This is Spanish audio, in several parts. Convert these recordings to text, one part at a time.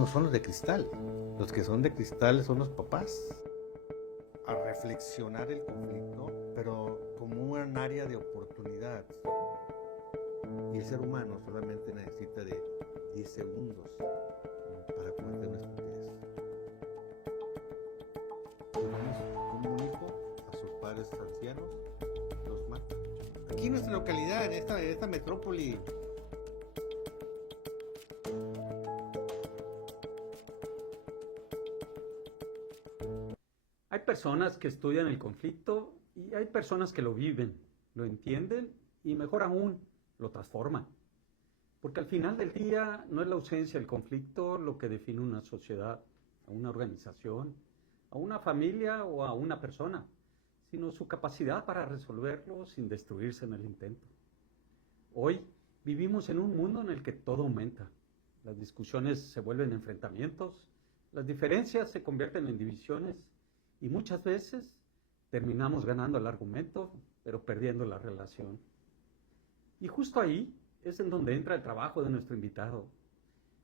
no son los de cristal. Los que son de cristal son los papás. A reflexionar el conflicto, pero como un área de oportunidad. Y el ser humano solamente necesita de 10 segundos para cometer una estupidez. Como un hijo a sus padres ancianos los mata. Aquí en nuestra localidad, en esta metrópoli, hay personas que estudian el conflicto y hay personas que lo viven, lo entienden y mejor aún, lo transforman. Porque al final del día no es la ausencia del conflicto lo que define una sociedad, a una organización, a una familia o a una persona, sino su capacidad para resolverlo sin destruirse en el intento. Hoy vivimos en un mundo en el que todo aumenta. Las discusiones se vuelven enfrentamientos, las diferencias se convierten en divisiones y muchas veces terminamos ganando el argumento, pero perdiendo la relación. Y justo ahí es en donde entra el trabajo de nuestro invitado.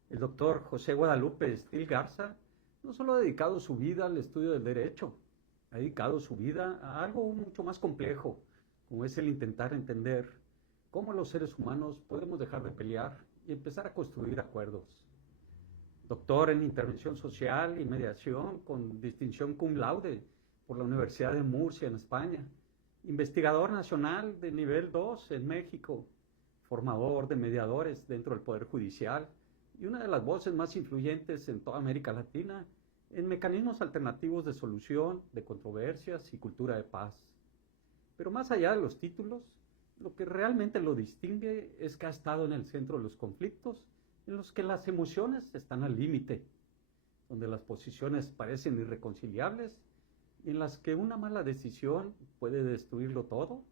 El doctor José Guadalupe Estill Garza no solo ha dedicado su vida al estudio del derecho, ha dedicado su vida a algo mucho más complejo, como es el intentar entender cómo los seres humanos podemos dejar de pelear y empezar a construir acuerdos. Doctor en Intervención Social y Mediación con distinción cum laude por la Universidad de Murcia en España, investigador nacional de nivel 2 en México, formador de mediadores dentro del Poder Judicial y una de las voces más influyentes en toda América Latina en mecanismos alternativos de solución de controversias y cultura de paz. Pero más allá de los títulos, lo que realmente lo distingue es que ha estado en el centro de los conflictos en los que las emociones están al límite, donde las posiciones parecen irreconciliables y en las que una mala decisión puede destruirlo todo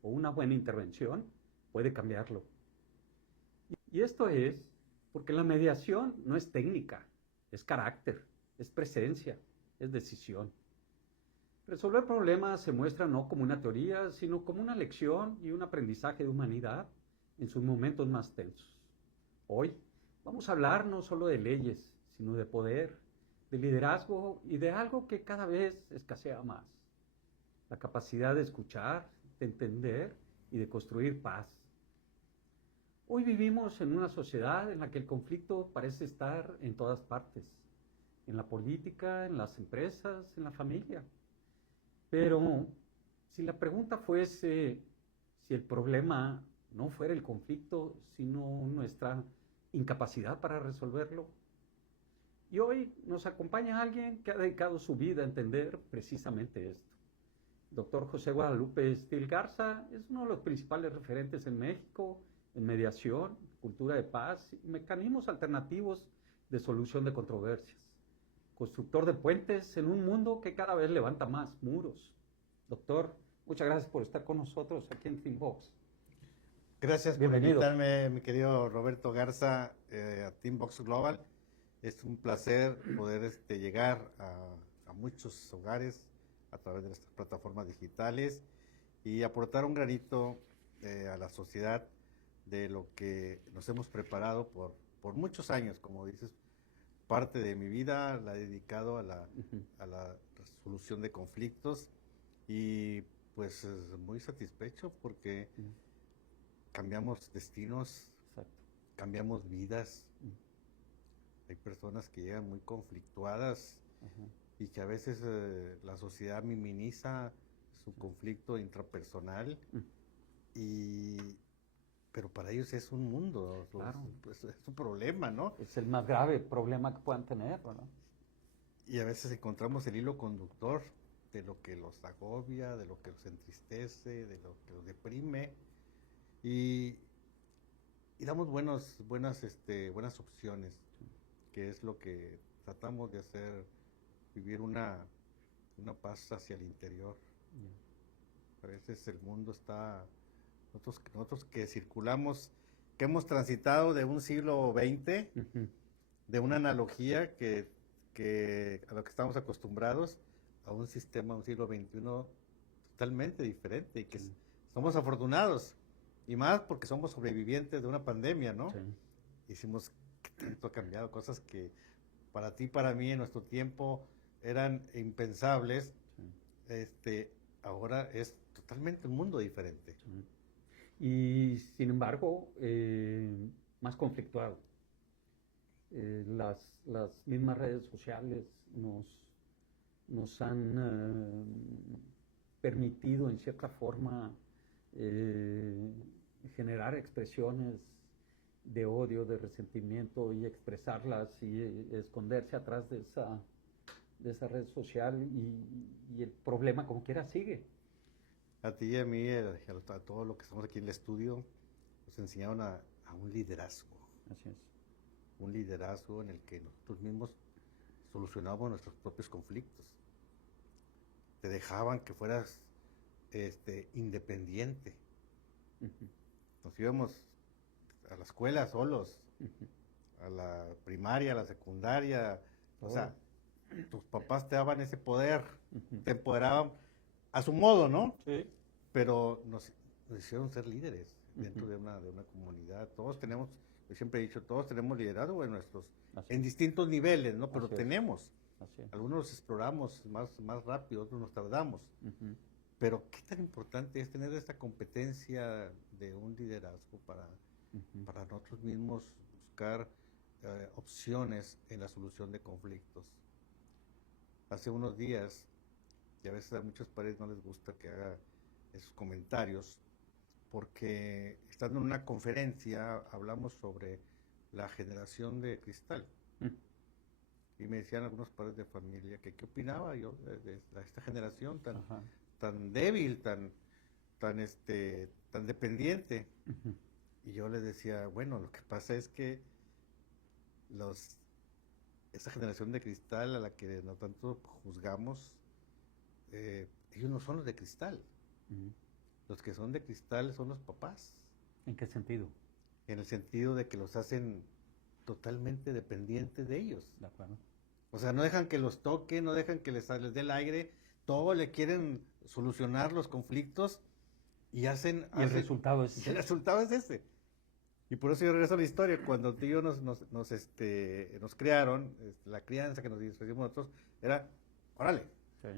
o una buena intervención puede cambiarlo. Y esto es porque la mediación no es técnica, es carácter, es presencia, es decisión. Resolver problemas se muestra no como una teoría, sino como una lección y un aprendizaje de humanidad en sus momentos más tensos. Hoy vamos a hablar no solo de leyes, sino de poder, de liderazgo y de algo que cada vez escasea más: la capacidad de escuchar, de entender y de construir paz. Hoy vivimos en una sociedad en la que el conflicto parece estar en todas partes, en la política, en las empresas, en la familia. Pero si la pregunta fuese si el problema no fuera el conflicto, sino nuestra incapacidad para resolverlo. Y hoy nos acompaña alguien que ha dedicado su vida a entender precisamente esto. El doctor José Guadalupe Estill Garza es uno de los principales referentes en México en mediación, cultura de paz y mecanismos alternativos de solución de controversias. Constructor de puentes en un mundo que cada vez levanta más muros. Doctor, muchas gracias por estar con nosotros aquí en Teambox. gracias por Bienvenido. invitarme, mi querido Roberto Garza, a Teambox Global. Es un placer poder llegar a muchos hogares a través de estas plataformas digitales y aportar un granito a la sociedad de lo que nos hemos preparado por muchos años. Como dices, parte de mi vida la he dedicado a la resolución de conflictos y pues muy satisfecho porque cambiamos destinos, Exacto. cambiamos vidas. Hay personas que llegan muy conflictuadas y que a veces la sociedad minimiza su conflicto intrapersonal, pero para ellos es un mundo, Claro. pues, es un problema, ¿no? Es el más grave problema que puedan tener, ¿verdad? Y a veces encontramos el hilo conductor de lo que los agobia, de lo que los entristece, de lo que los deprime y damos buenas opciones, que es lo que tratamos de hacer, vivir una paz hacia el interior. A veces el mundo está, nosotros que circulamos, que hemos transitado de un siglo XX, de una analogía que a lo que estamos acostumbrados, a un sistema, un siglo XXI totalmente diferente y que somos afortunados, y más porque somos sobrevivientes de una pandemia, ¿no? Sí. Hicimos que tanto ha cambiado, cosas que para ti, para mí, en nuestro tiempo, eran impensables, Sí, ahora es totalmente un mundo diferente. sí. Y sin embargo, más conflictuado. Las mismas redes sociales nos han permitido en cierta forma eh, generar expresiones de odio, de resentimiento y expresarlas y esconderse atrás de esa red social y el problema como quiera sigue. A ti y a mí, a todos los que estamos aquí en el estudio, nos enseñaron a Así es. un liderazgo en el que nosotros mismos solucionábamos nuestros propios conflictos. Te dejaban que fueras independiente. Ujú, Nos íbamos a la escuela solos, ujú. a la primaria, a la secundaria. O Todo. sea, tus papás te daban ese poder, Ujú. te empoderaban a su modo, ¿no? Sí. Pero nos hicieron ser líderes dentro Ujú. de una comunidad. Todos tenemos, yo siempre he dicho, todos tenemos liderazgo Así en es. distintos niveles, ¿no? Pero Así es. tenemos. Así es. Algunos los exploramos más rápido, otros nos tardamos. Ujú, Pero qué tan importante es tener esta competencia de un liderazgo ujú. para nosotros mismos buscar opciones en la solución de conflictos. Hace unos días, y a veces a muchos padres no les gusta que haga esos comentarios, porque estando en una conferencia hablamos sobre la generación de cristal. Mm. Y me decían algunos padres de familia que qué opinaba yo de esta generación Ajá. tan débil, tan dependiente. Ujú. Y yo les decía, bueno, lo que pasa es que los, esa generación de cristal a la que no tanto juzgamos, ellos no son los de cristal. Ujú. Los que son de cristal son los papás, ¿En qué sentido? en el sentido de que los hacen totalmente dependientes de ellos. De acuerdo. O sea, no dejan que los toquen, no dejan que les dé el aire, todo le quieren solucionar los conflictos y Y el resultado es el resultado es ese. Y por eso yo regreso a la historia. Cuando tú y yo nos criaron, la crianza que nos hicimos nosotros era, órale. sí.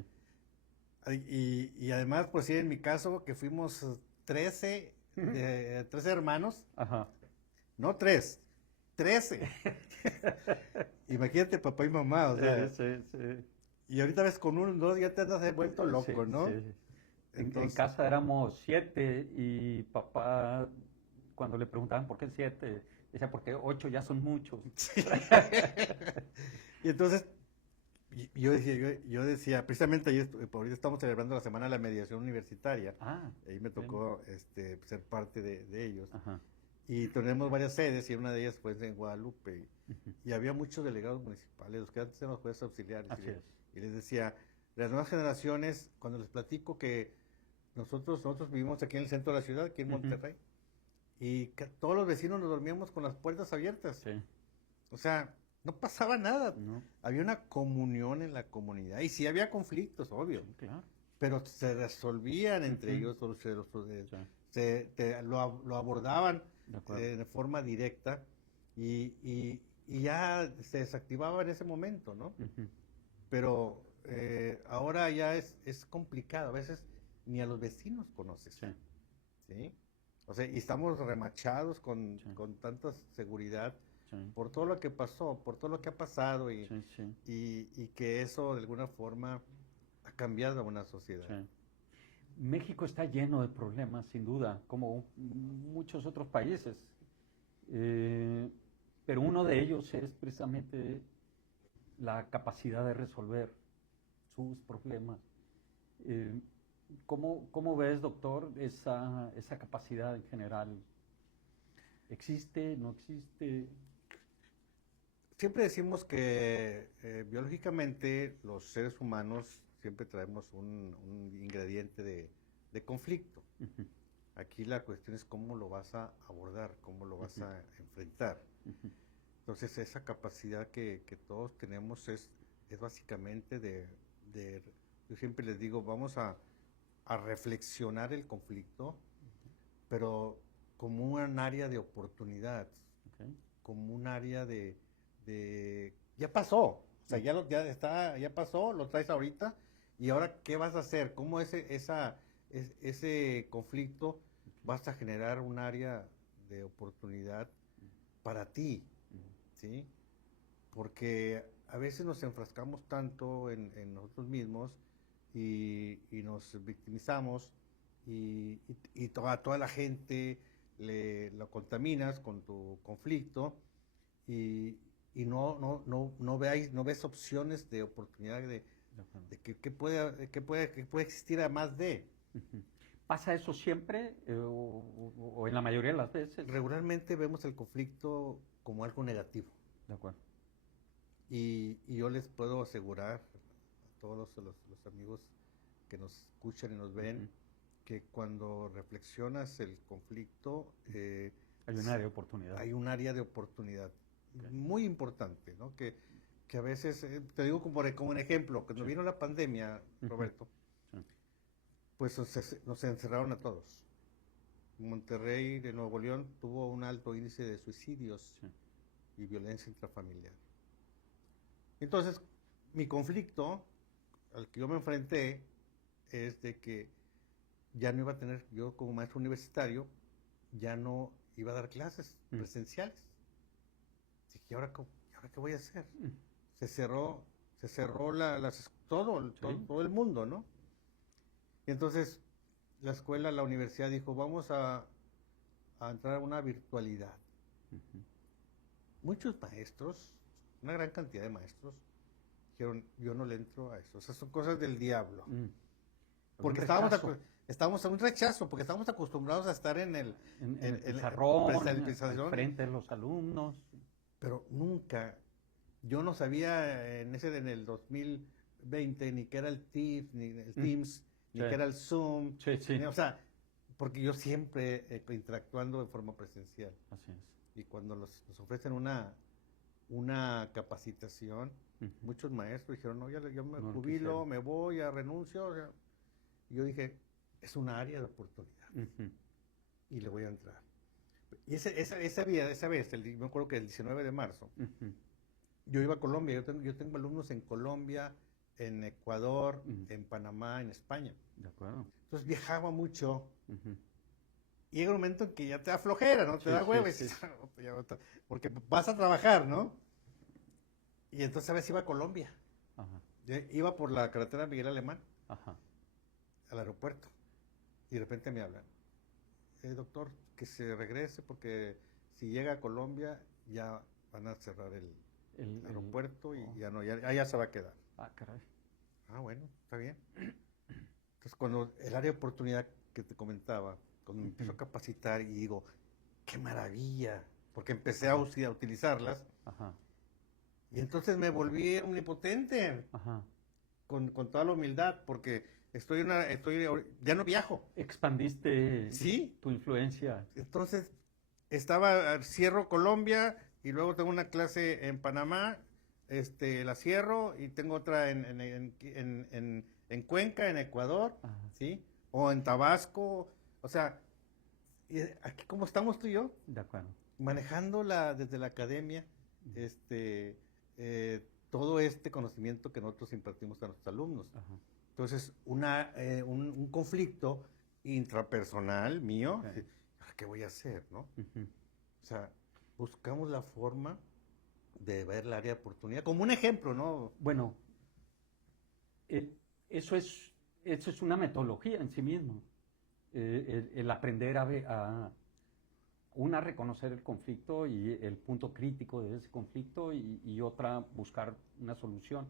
Y además, pues sí, en mi caso, que fuimos 13, 13 hermanos, Ajá. no 3, 13. Imagínate papá y mamá, o sea, Sí, sí. y ahorita ves con uno, dos, ya te has vuelto loco, Sí, ¿no? sí. En Entonces, casa éramos 7 y papá, cuando le preguntaban por qué 7, decía porque 8 ya son muchos. sí. Y entonces, yo decía, precisamente ayer, ahorita estamos celebrando la Semana de la Mediación Universitaria, Ah, ahí me bien. tocó ser parte de ellos, Ajá. y tenemos varias sedes, y una de ellas fue en Guadalupe, Ujú. y había muchos delegados municipales, los que antes eran los jueces auxiliares, Así es. y les decía, las nuevas generaciones, cuando les platico que nosotros vivimos aquí en el centro de la ciudad, aquí en Ujú. Monterrey, y todos los vecinos nos dormíamos con las puertas abiertas. Sí. O sea, no pasaba nada. No. Había una comunión en la comunidad. Y sí había conflictos, obvio, Sí, claro. pero se resolvían entre Ujú. ellos, o Sí, lo abordaban de acuerdo. de forma directa y ya se desactivaba en ese momento, ¿no? Ujú. Pero ahora ya es complicado. A veces ni a los vecinos conoces, Sí, ¿sí? O sea, y estamos remachados sí, con tanta seguridad sí, por todo lo que pasó, por todo lo que ha pasado sí, sí, y que eso de alguna forma ha cambiado a una sociedad. sí. México está lleno de problemas, sin duda, como muchos otros países. Eh, pero uno de ellos es precisamente la capacidad de resolver sus problemas. Eh, ¿Cómo ves, doctor, esa capacidad en general? ¿Existe? ¿No existe? Siempre decimos que biológicamente los seres humanos siempre traemos un ingrediente de conflicto. Ujú, Aquí la cuestión es cómo lo vas a abordar, cómo lo vas ujú, a enfrentar. ujú. Entonces esa capacidad que todos tenemos es básicamente yo siempre les digo, vamos a reflexionar el conflicto, pero como un área de oportunidad, Ok. como un área de ya pasó. O sea, ya pasó, lo traes ahorita. ¿Y ahora qué vas a hacer? ¿Cómo ese conflicto vas a generar un área de oportunidad para ti? ¿Sí? Porque a veces nos enfrascamos tanto en nosotros mismos y nos victimizamos y toda la gente lo contaminas con tu conflicto y, y no ves opciones de oportunidad de que puede existir además de. Ujú. ¿Pasa eso siempre o en la mayoría de las veces? Regularmente vemos el conflicto como algo negativo. De acuerdo. Y yo les puedo asegurar a todos los amigos que nos escuchan y nos ven Ujú. que cuando reflexionas el conflicto, Hay un área de oportunidad. hay un área de oportunidad Ok. muy importante, ¿no? Que a veces, te digo como un ejemplo, cuando Sí. vino la pandemia, Ujú. Roberto, Sí. pues nos encerraron a todos. Monterrey de Nuevo León tuvo un alto índice de suicidios Sí. y violencia intrafamiliar. Entonces, mi conflicto al que yo me enfrenté es de que ya no iba a tener, yo como maestro universitario, ya no iba a dar clases presenciales. Dije, ¿y ahora qué voy a hacer? Mm. Se cerró Sí. todo el mundo, ¿no? Y entonces la universidad dijo, vamos a entrar a una virtualidad. Ujú. Muchos maestros, una gran cantidad de maestros, dijeron, yo no le entro a eso. O sea, son cosas del diablo. Mm. Porque Un rechazo estábamos a un rechazo, porque estábamos acostumbrados a estar en el en el en pizarrón, al pizarrón, frente de los alumnos. pero nunca, yo no sabía en el 2020 ni qué era el TIF, ni el Teams, ni Sí. qué era el Zoom, Sí, sí. o sea, porque yo siempre interactuando de forma presencial. Así es. Y cuando nos ofrecen una capacitación, Ujú. muchos maestros dijeron, no, yo me No lo jubilo, quisieron. me voy, renuncio. O sea, y yo dije, es un área de oportunidad Ujú. y le voy a entrar. Y esa vez, me acuerdo que el 19 de marzo, Ujú. yo iba a Colombia, yo tengo alumnos en Colombia, en Ecuador, Ujú. en Panamá, en España. De acuerdo. Entonces viajaba mucho Ujú. y llega un momento en que ya te da flojera, ¿no? Te Sí, da sí, hueva, y sí. dices, porque vas a trabajar, ¿no? Y entonces a veces iba a Colombia. Ajá. Iba por la carretera Miguel Alemán Ajá. al aeropuerto y de repente me hablan, doctor, que se regrese porque si llega a Colombia ya van a cerrar el aeropuerto y oh. ya se va a quedar. Ah, caray. Ah, bueno, está bien. Entonces cuando el área de oportunidad que te comentaba, cuando me empiezo a capacitar y digo, qué maravilla, porque empecé a utilizarlas Ajá. y entonces me volví omnipotente Ajá. con toda la humildad porque ya no viajo. Expandiste Sí. tu influencia. Entonces, cierro Colombia y luego tengo una clase en Panamá, la cierro y tengo otra en Cuenca, en Ecuador, Ajá. ¿sí? O en Tabasco, o sea, y aquí como estamos tú y yo, De acuerdo. manejando desde la academia, todo este conocimiento que nosotros impartimos a nuestros alumnos. Ajá. Entonces, un conflicto intrapersonal mío, Ok. ¿qué voy a hacer, no? Ujú. O sea, buscamos la forma de ver el área de oportunidad, como un ejemplo, ¿no? Bueno, eh, eso es una metodología en sí mismo. El aprender a reconocer el conflicto y el punto crítico de ese conflicto y otra, buscar una solución.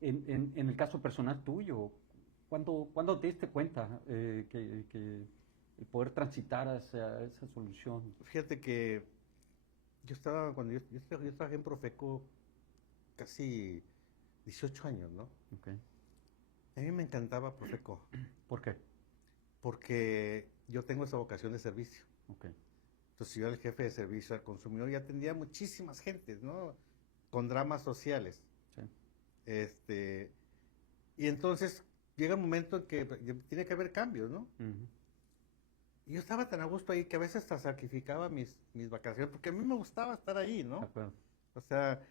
En el caso personal tuyo, ¿cuándo te diste cuenta que el poder transitar hacia esa solución? Fíjate que cuando yo trabajé en Profeco casi 18 años, ¿no? Okay. A mí me encantaba Profeco, ¿Por qué? porque yo tengo esa vocación de servicio. Okay. Entonces yo era el jefe de servicio al consumidor y atendía a muchísimas gentes, ¿no? Con dramas sociales. Sí. Y entonces llega un momento en que tiene que haber cambios, ¿no? Uh-huh. Y yo estaba tan a gusto ahí que a veces hasta sacrificaba mis vacaciones, porque a mí me gustaba estar ahí, De ¿no? acuerdo. O sea,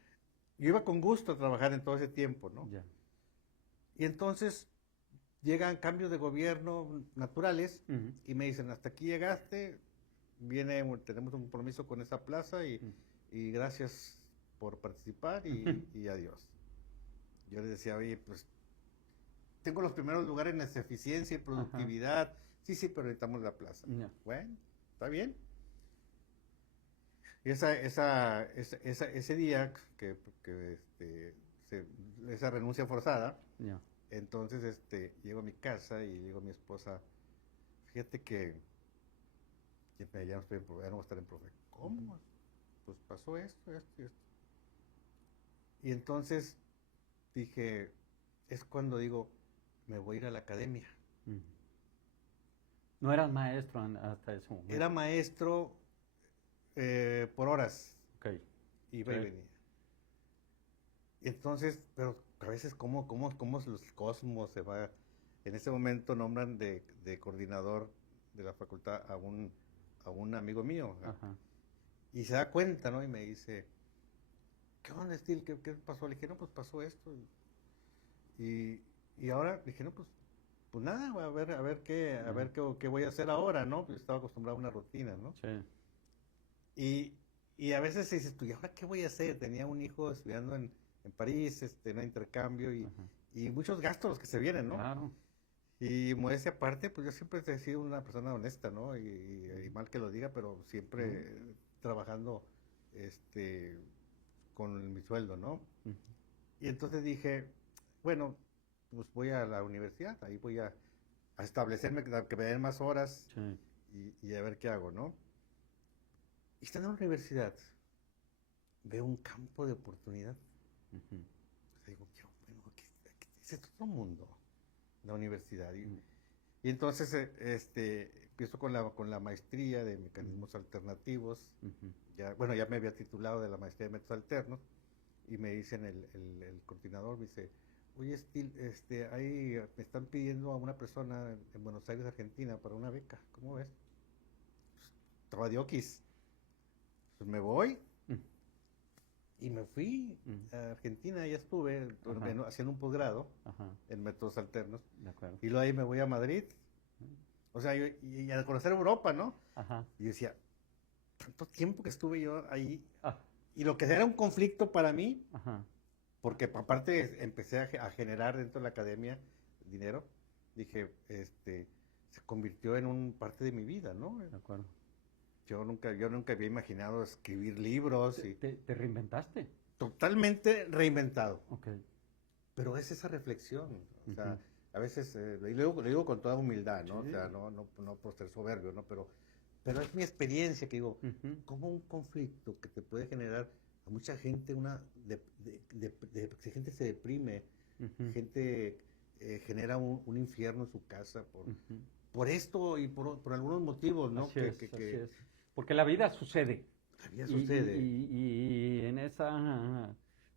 yo iba con gusto a trabajar en todo ese tiempo, ¿no? Ya. Y entonces llegan cambios de gobierno naturales Ujú, y me dicen, hasta aquí llegaste, tenemos un compromiso con esa plaza ujú. y gracias por participar y adiós. Yo les decía, oye, pues tengo los primeros lugares en eficiencia y Ajá. productividad. Sí, sí, pero necesitamos la plaza. Ya. Bueno, está bien. Y ese día esa renuncia forzada, Ya. entonces llego a mi casa y le digo a mi esposa, fíjate que ya no estoy ya no voy a estar en profe. Ujú, ¿Cómo? Pues pasó esto, esto y esto. Y entonces dije, es cuando digo, me voy a ir a la academia. ujú. No eras maestro hasta ese Era momento. maestro por horas, Ok. iba y Sí. venía. Y entonces, pero a veces cómo los cosmos se va. En ese momento nombran de coordinador de la facultad a un amigo mío. Ajá. Y se da cuenta, ¿no? Y me dice, ¿qué onda, Steel? ¿Qué pasó? Le dije, no, pues pasó esto. Y, y ahora dije, no, pues nada, a Ya. ver qué voy a hacer ahora, ¿no? Pues estaba acostumbrado a una rutina, ¿no? Sí. Y, y a veces dices, tú, ¿y ahora qué voy a hacer? Tenía un hijo estudiando en París, en un intercambio Ajá. y muchos gastos que se vienen, ¿no? Claro. Y modestia aparte, pues yo siempre he sido una persona honesta, ¿no? Y Ujú, mal que lo diga, pero ujú, siempre trabajando este, con mi sueldo, ¿no? ujú. Y entonces dije, bueno, pues voy a la universidad, ahí voy a establecerme, que me den más horas Sí. y a ver qué hago, ¿no? Y estando en la universidad, veo un campo de oportunidad. Ujú, O sea, digo, bueno, aquí es otro mundo, la universidad. ujú, Y entonces empiezo con la maestría de ujú, mecanismos alternativos. ujú. Ya, bueno, ya me había titulado de la maestría de métodos alternos y me dicen el coordinador, me dice, oye, ahí me están pidiendo a una persona en Buenos Aires, Argentina, para una beca. ¿Cómo ves? Estaba de oquis. Pues me voy Mm, y me fui mm. a Argentina, ya estuve Ajá. haciendo un posgrado Ajá. en métodos alternos. De acuerdo. Y luego ahí me voy a Madrid. O sea, y a conocer Europa, ¿no? Ajá. Y yo decía, tanto tiempo que estuve yo ahí. Ah, Y lo que era un conflicto para mí, ajá. porque aparte empecé a generar dentro de la academia dinero, dije, se convirtió en un parte de mi vida, ¿no? De acuerdo. Yo nunca había imaginado escribir libros ¿Te, y te reinventaste? totalmente reinventado. Ok. Pero es esa reflexión, o Ujú. sea, a veces, lo digo con toda humildad, ¿no? O sea, Sí. no por ser soberbio, ¿no? Pero es mi experiencia que digo, Ujú, como un conflicto que te puede generar a mucha gente gente se deprime, ujú, gente genera un infierno en su casa ujú. por esto y por algunos motivos, ¿no? Así es, así Que es. Porque la vida sucede. la vida Y, sucede. y en esa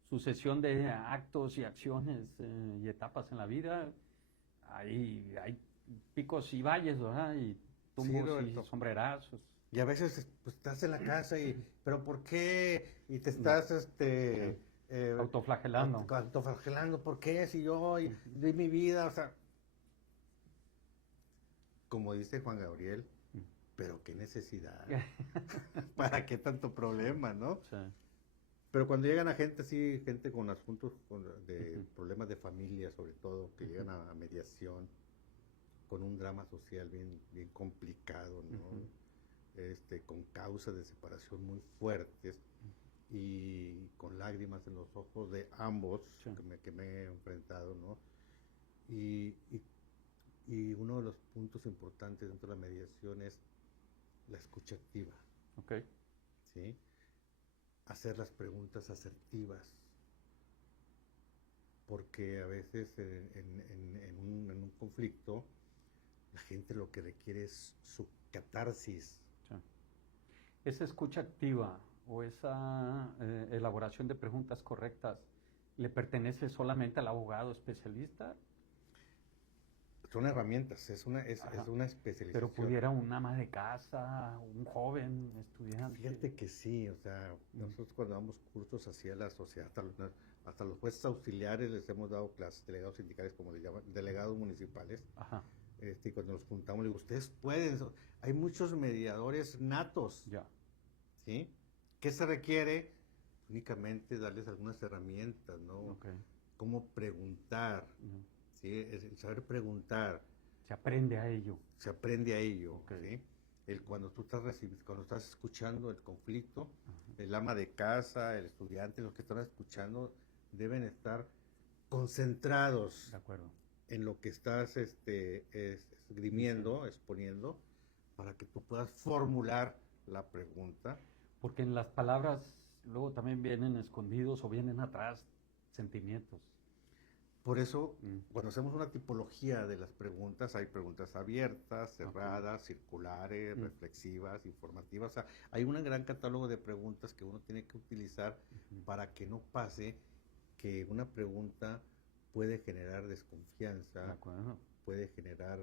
sucesión de actos y acciones y etapas en la vida, hay picos y valles, ¿verdad? Y Sí, tumbos y Roberto. sombrerazos. Y a veces pues, estás en la casa pero ¿por qué? Y te Mm, estás sí. eh, Autoflagelando. autoflagelando, ¿por qué? Si yo Ujú. doy mi vida, o sea, como dice Juan Gabriel, pero qué necesidad, ¿para qué tanto problema, no? Sí. Pero cuando llegan a gente así, gente con asuntos de Ujú, problemas de familia, sobre todo, que ujú, llegan a mediación, con un drama social bien complicado, ujú, ¿no? Con causas de separación muy fuertes y con lágrimas en los ojos de ambos sí. que me he enfrentado, ¿no? Y, y, y uno de los puntos importantes dentro de la mediación es la escucha activa, Ok. ¿sí? Hacer las preguntas asertivas, porque a veces en un conflicto la gente lo que requiere es su catarsis. Sí. Esa escucha activa o esa elaboración de preguntas correctas le pertenece solamente al abogado especialista. son herramientas, es una Pero especialización. pudiera un ama de casa, un joven estudiante. Fíjate que sí, o sea, nosotros cuando damos cursos hacia la sociedad, hasta los jueces auxiliares les hemos dado clases, delegados sindicales, como les llaman, delegados municipales, Ajá, y cuando nos juntamos, le digo, ustedes pueden, hay muchos mediadores natos, ya. ¿sí? ¿Qué se requiere? Únicamente darles algunas herramientas, ¿no? Ok. Cómo preguntar, Ujú. ¿sí? El saber preguntar, Se aprende a ello. se aprende a ello, Ok. ¿sí? Cuando tú estás cuando estás escuchando el conflicto, Ajá. el ama de casa, el estudiante, los que están escuchando, deben estar concentrados De acuerdo. en lo que estás esgrimiendo, exponiendo, para que tú puedas formular la pregunta. Porque en las palabras luego también vienen escondidos o vienen atrás sentimientos. Por eso, Mm. cuando hacemos una tipología de las preguntas, hay preguntas abiertas, cerradas, circulares, reflexivas, informativas. O sea, hay un gran catálogo de preguntas que uno tiene que utilizar para que no pase que una pregunta puede generar desconfianza, De acuerdo. puede generar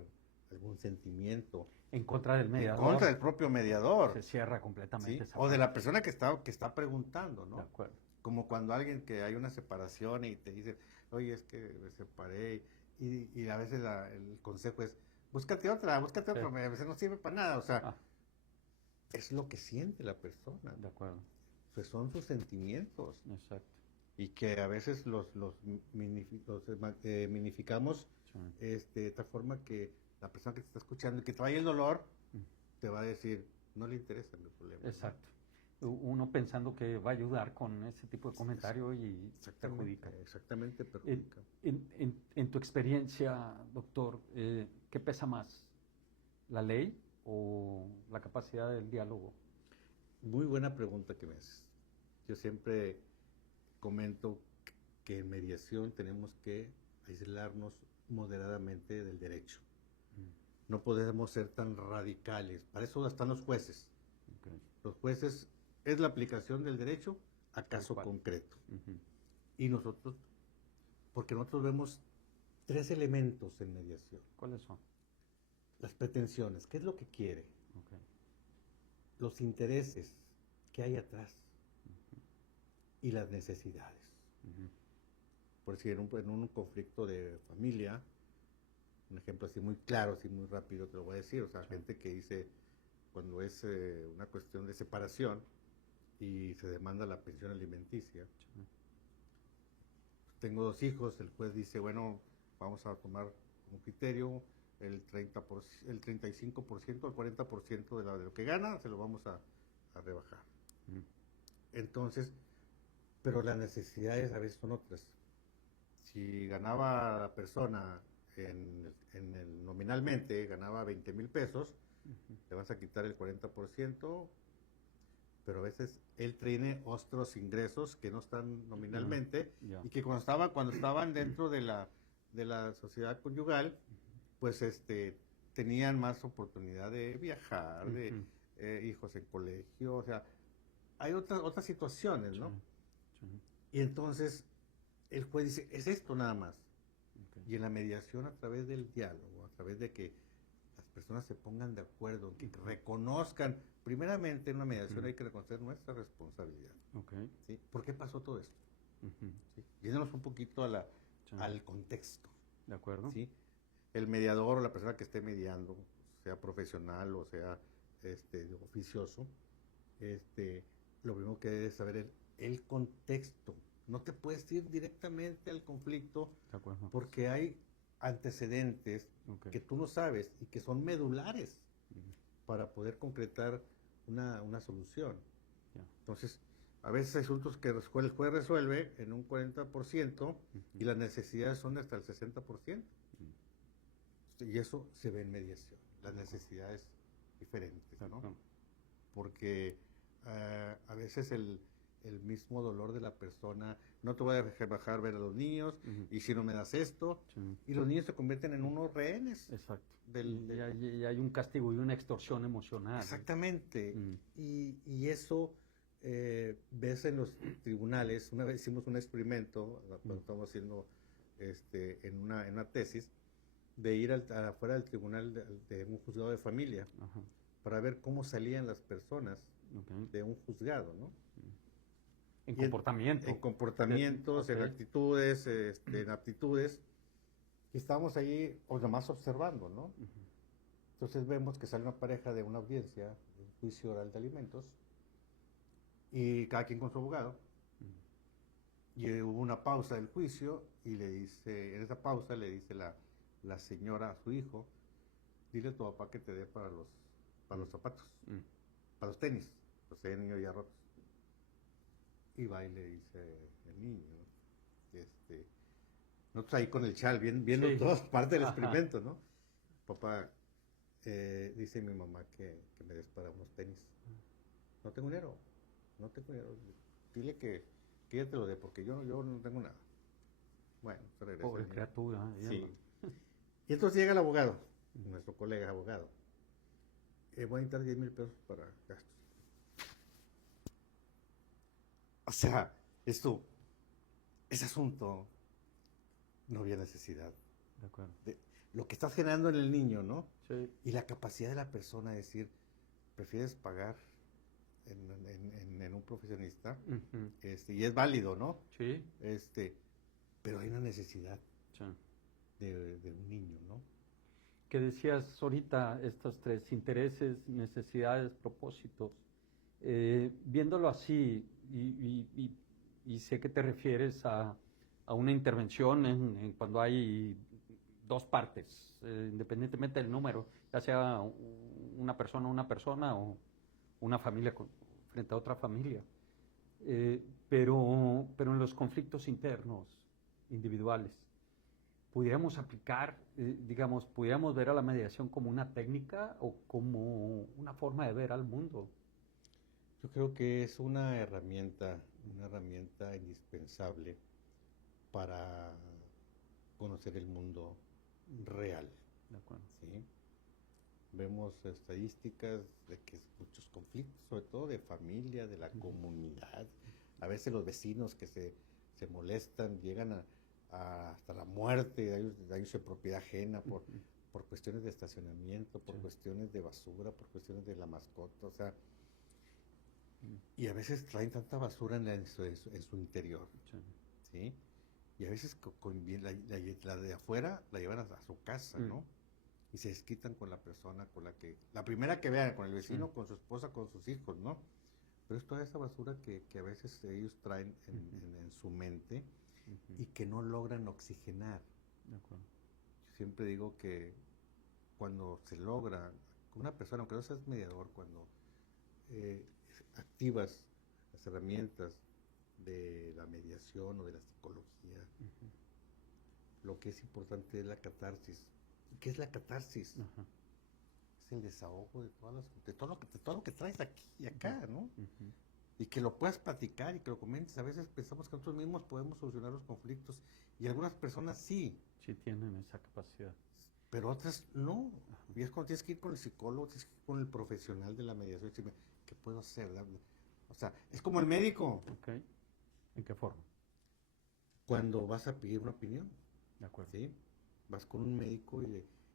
algún sentimiento En contra del en mediador. contra del propio mediador, Se cierra ¿sí? completamente esa O de parte. la persona que está preguntando, De ¿no? acuerdo. Como cuando alguien que hay una separación y te dice, oye, es que me separé, y a veces el consejo es, búscate otra, Sí. a veces no sirve para nada, o sea, Ah, es lo que siente la persona, de acuerdo. pues son sus sentimientos, Exacto. y que a veces minificamos Sí. de tal forma que la persona que te está escuchando y que trae el dolor, Mm. te va a decir, no le interesa mi problema. ¿no? Exacto. Uno pensando que va a ayudar con ese tipo de comentario y perjudica. Exactamente, En, perjudica. en tu experiencia, doctor, ¿qué pesa más? ¿La ley o la capacidad del diálogo? Muy buena pregunta que me haces. Yo siempre comento que en mediación tenemos que aislarnos moderadamente del derecho. No podemos ser tan radicales. Para eso están los jueces. Okay. Los jueces es la aplicación del derecho a caso concreto. Uh-huh. Y nosotros, porque nosotros vemos 3 elementos en mediación. ¿Cuáles son? Las pretensiones, ¿qué es lo que quiere? Okay. Los intereses, ¿qué hay atrás? Y las necesidades. Uh-huh. Por decir, en un conflicto de familia, un ejemplo así muy claro, así muy rápido te lo voy a decir, o sea, gente que dice, cuando es una cuestión de separación y se demanda la pensión alimenticia, tengo 2 hijos, el juez dice, bueno, vamos a tomar como criterio el 35%, el 40% de lo que gana, se lo vamos a rebajar. Entonces, pero las necesidades a veces son otras. Si ganaba la persona nominalmente, ganaba 20,000 pesos, le vas a quitar el 40%, pero a veces él tiene otros ingresos que no están nominalmente y que cuando estaban dentro de la sociedad conyugal, pues tenían más oportunidad de viajar, de hijos en colegio, o sea, hay otras situaciones, ¿no? Y entonces el juez dice, es esto nada más. Y en la mediación, a través del diálogo, a través de que las personas se pongan de acuerdo, que reconozcan, primeramente en una mediación hay que reconocer nuestra responsabilidad. ¿Sí? ¿Por qué pasó todo esto? ¿Sí? Yéndonos un poquito al contexto. ¿De acuerdo? ¿Sí? El mediador o la persona que esté mediando, sea profesional o sea oficioso, lo primero que debe saber es el contexto. No te puedes ir directamente al conflicto porque hay antecedentes que tú no sabes y que son medulares para poder concretar una solución. Entonces, a veces hay asuntos que el juez resuelve en un 40% y las necesidades son hasta el 60%. Y eso se ve en mediación, las necesidades diferentes, ¿no? Porque a veces el mismo dolor de la persona, no te voy a dejar ver a los niños, y si no me das esto, y los niños se convierten en unos rehenes. Exacto. Y hay un castigo y una extorsión emocional. Exactamente. Y eso ves en los tribunales. Una vez hicimos un experimento, cuando estábamos haciendo en una tesis, de ir afuera del tribunal de un juzgado de familia Ajá. para ver cómo salían las personas Ok. de un juzgado, ¿no? En Y comportamiento. en comportamientos, en Ok. actitudes, en aptitudes. Y estábamos ahí, pues nomás observando, ¿no? Ujú. Entonces vemos que sale una pareja de una audiencia, de un juicio oral de alimentos, y cada quien con su abogado. Y hubo una pausa del juicio y le dice, en esa pausa le dice la señora a su hijo, dile a tu papá que te dé para los zapatos, Mm. para los tenis, pues el niño ya rotos. Y va y le dice el niño, ¿no? Nosotros ahí con el chal, viendo Sí. toda parte del Ajá. experimento, ¿no? Papá, dice mi mamá que me des para unos tenis. No tengo dinero, no tengo dinero. Dile que ella te lo dé, porque yo no tengo nada. Bueno, se regresa Pobre el niño. criatura. Sí. Y entonces llega el abogado, nuestro colega abogado. Voy a necesitar 10,000 pesos para gastos. O sea, ese asunto no había necesidad. De acuerdo. De lo que estás generando en el niño, ¿no? Sí. Y la capacidad de la persona de decir, prefieres pagar en un profesionista, Ujú. y es válido, ¿no? Sí. Pero hay una necesidad Sí. de un niño, ¿no? Que decías ahorita, estos tres: intereses, necesidades, propósitos. Viéndolo así, y sé que te refieres a una intervención en cuando hay dos partes, independientemente del número, ya sea una persona o una familia frente a otra familia. Pero en los conflictos internos, individuales, pudiéramos aplicar, digamos, pudiéramos ver a la mediación como una técnica o como una forma de ver al mundo. Yo creo que es una herramienta indispensable para conocer el mundo real, De acuerdo. ¿sí? Vemos estadísticas de que muchos conflictos, sobre todo de familia, de la comunidad, a veces los vecinos que se molestan, llegan hasta la muerte, daños de propiedad ajena por cuestiones de estacionamiento, por Sí. cuestiones de basura, por cuestiones de la mascota, o sea, y a veces traen tanta basura en su interior, Sí. ¿sí? Y a veces la de afuera la llevan a su casa, ¿no? Y se desquitan con la persona con la primera que vean, con el vecino, con su esposa, con sus hijos, ¿no? Pero es toda esa basura que a veces ellos traen en su mente y que no logran oxigenar. De acuerdo. Yo siempre digo que cuando se logra, una persona, aunque no seas mediador, cuando eh, activas las herramientas de la mediación o de la psicología, lo que es importante es la catarsis. ¿Y qué es la catarsis? Ajá. Es el desahogo de todo lo que traes aquí y acá, ¿no? Ujú. Y que lo puedas platicar y que lo comentes. A veces pensamos que nosotros mismos podemos solucionar los conflictos y algunas personas sí, Sí tienen esa capacidad. pero otras no. Y es cuando tienes que ir con el psicólogo, tienes que ir con el profesional de la mediación y decirme, ¿qué puedo hacer? O sea, es como el médico ¿Ok? ¿En qué forma? cuando vas a pedir una opinión, De acuerdo. ¿sí? Vas con un médico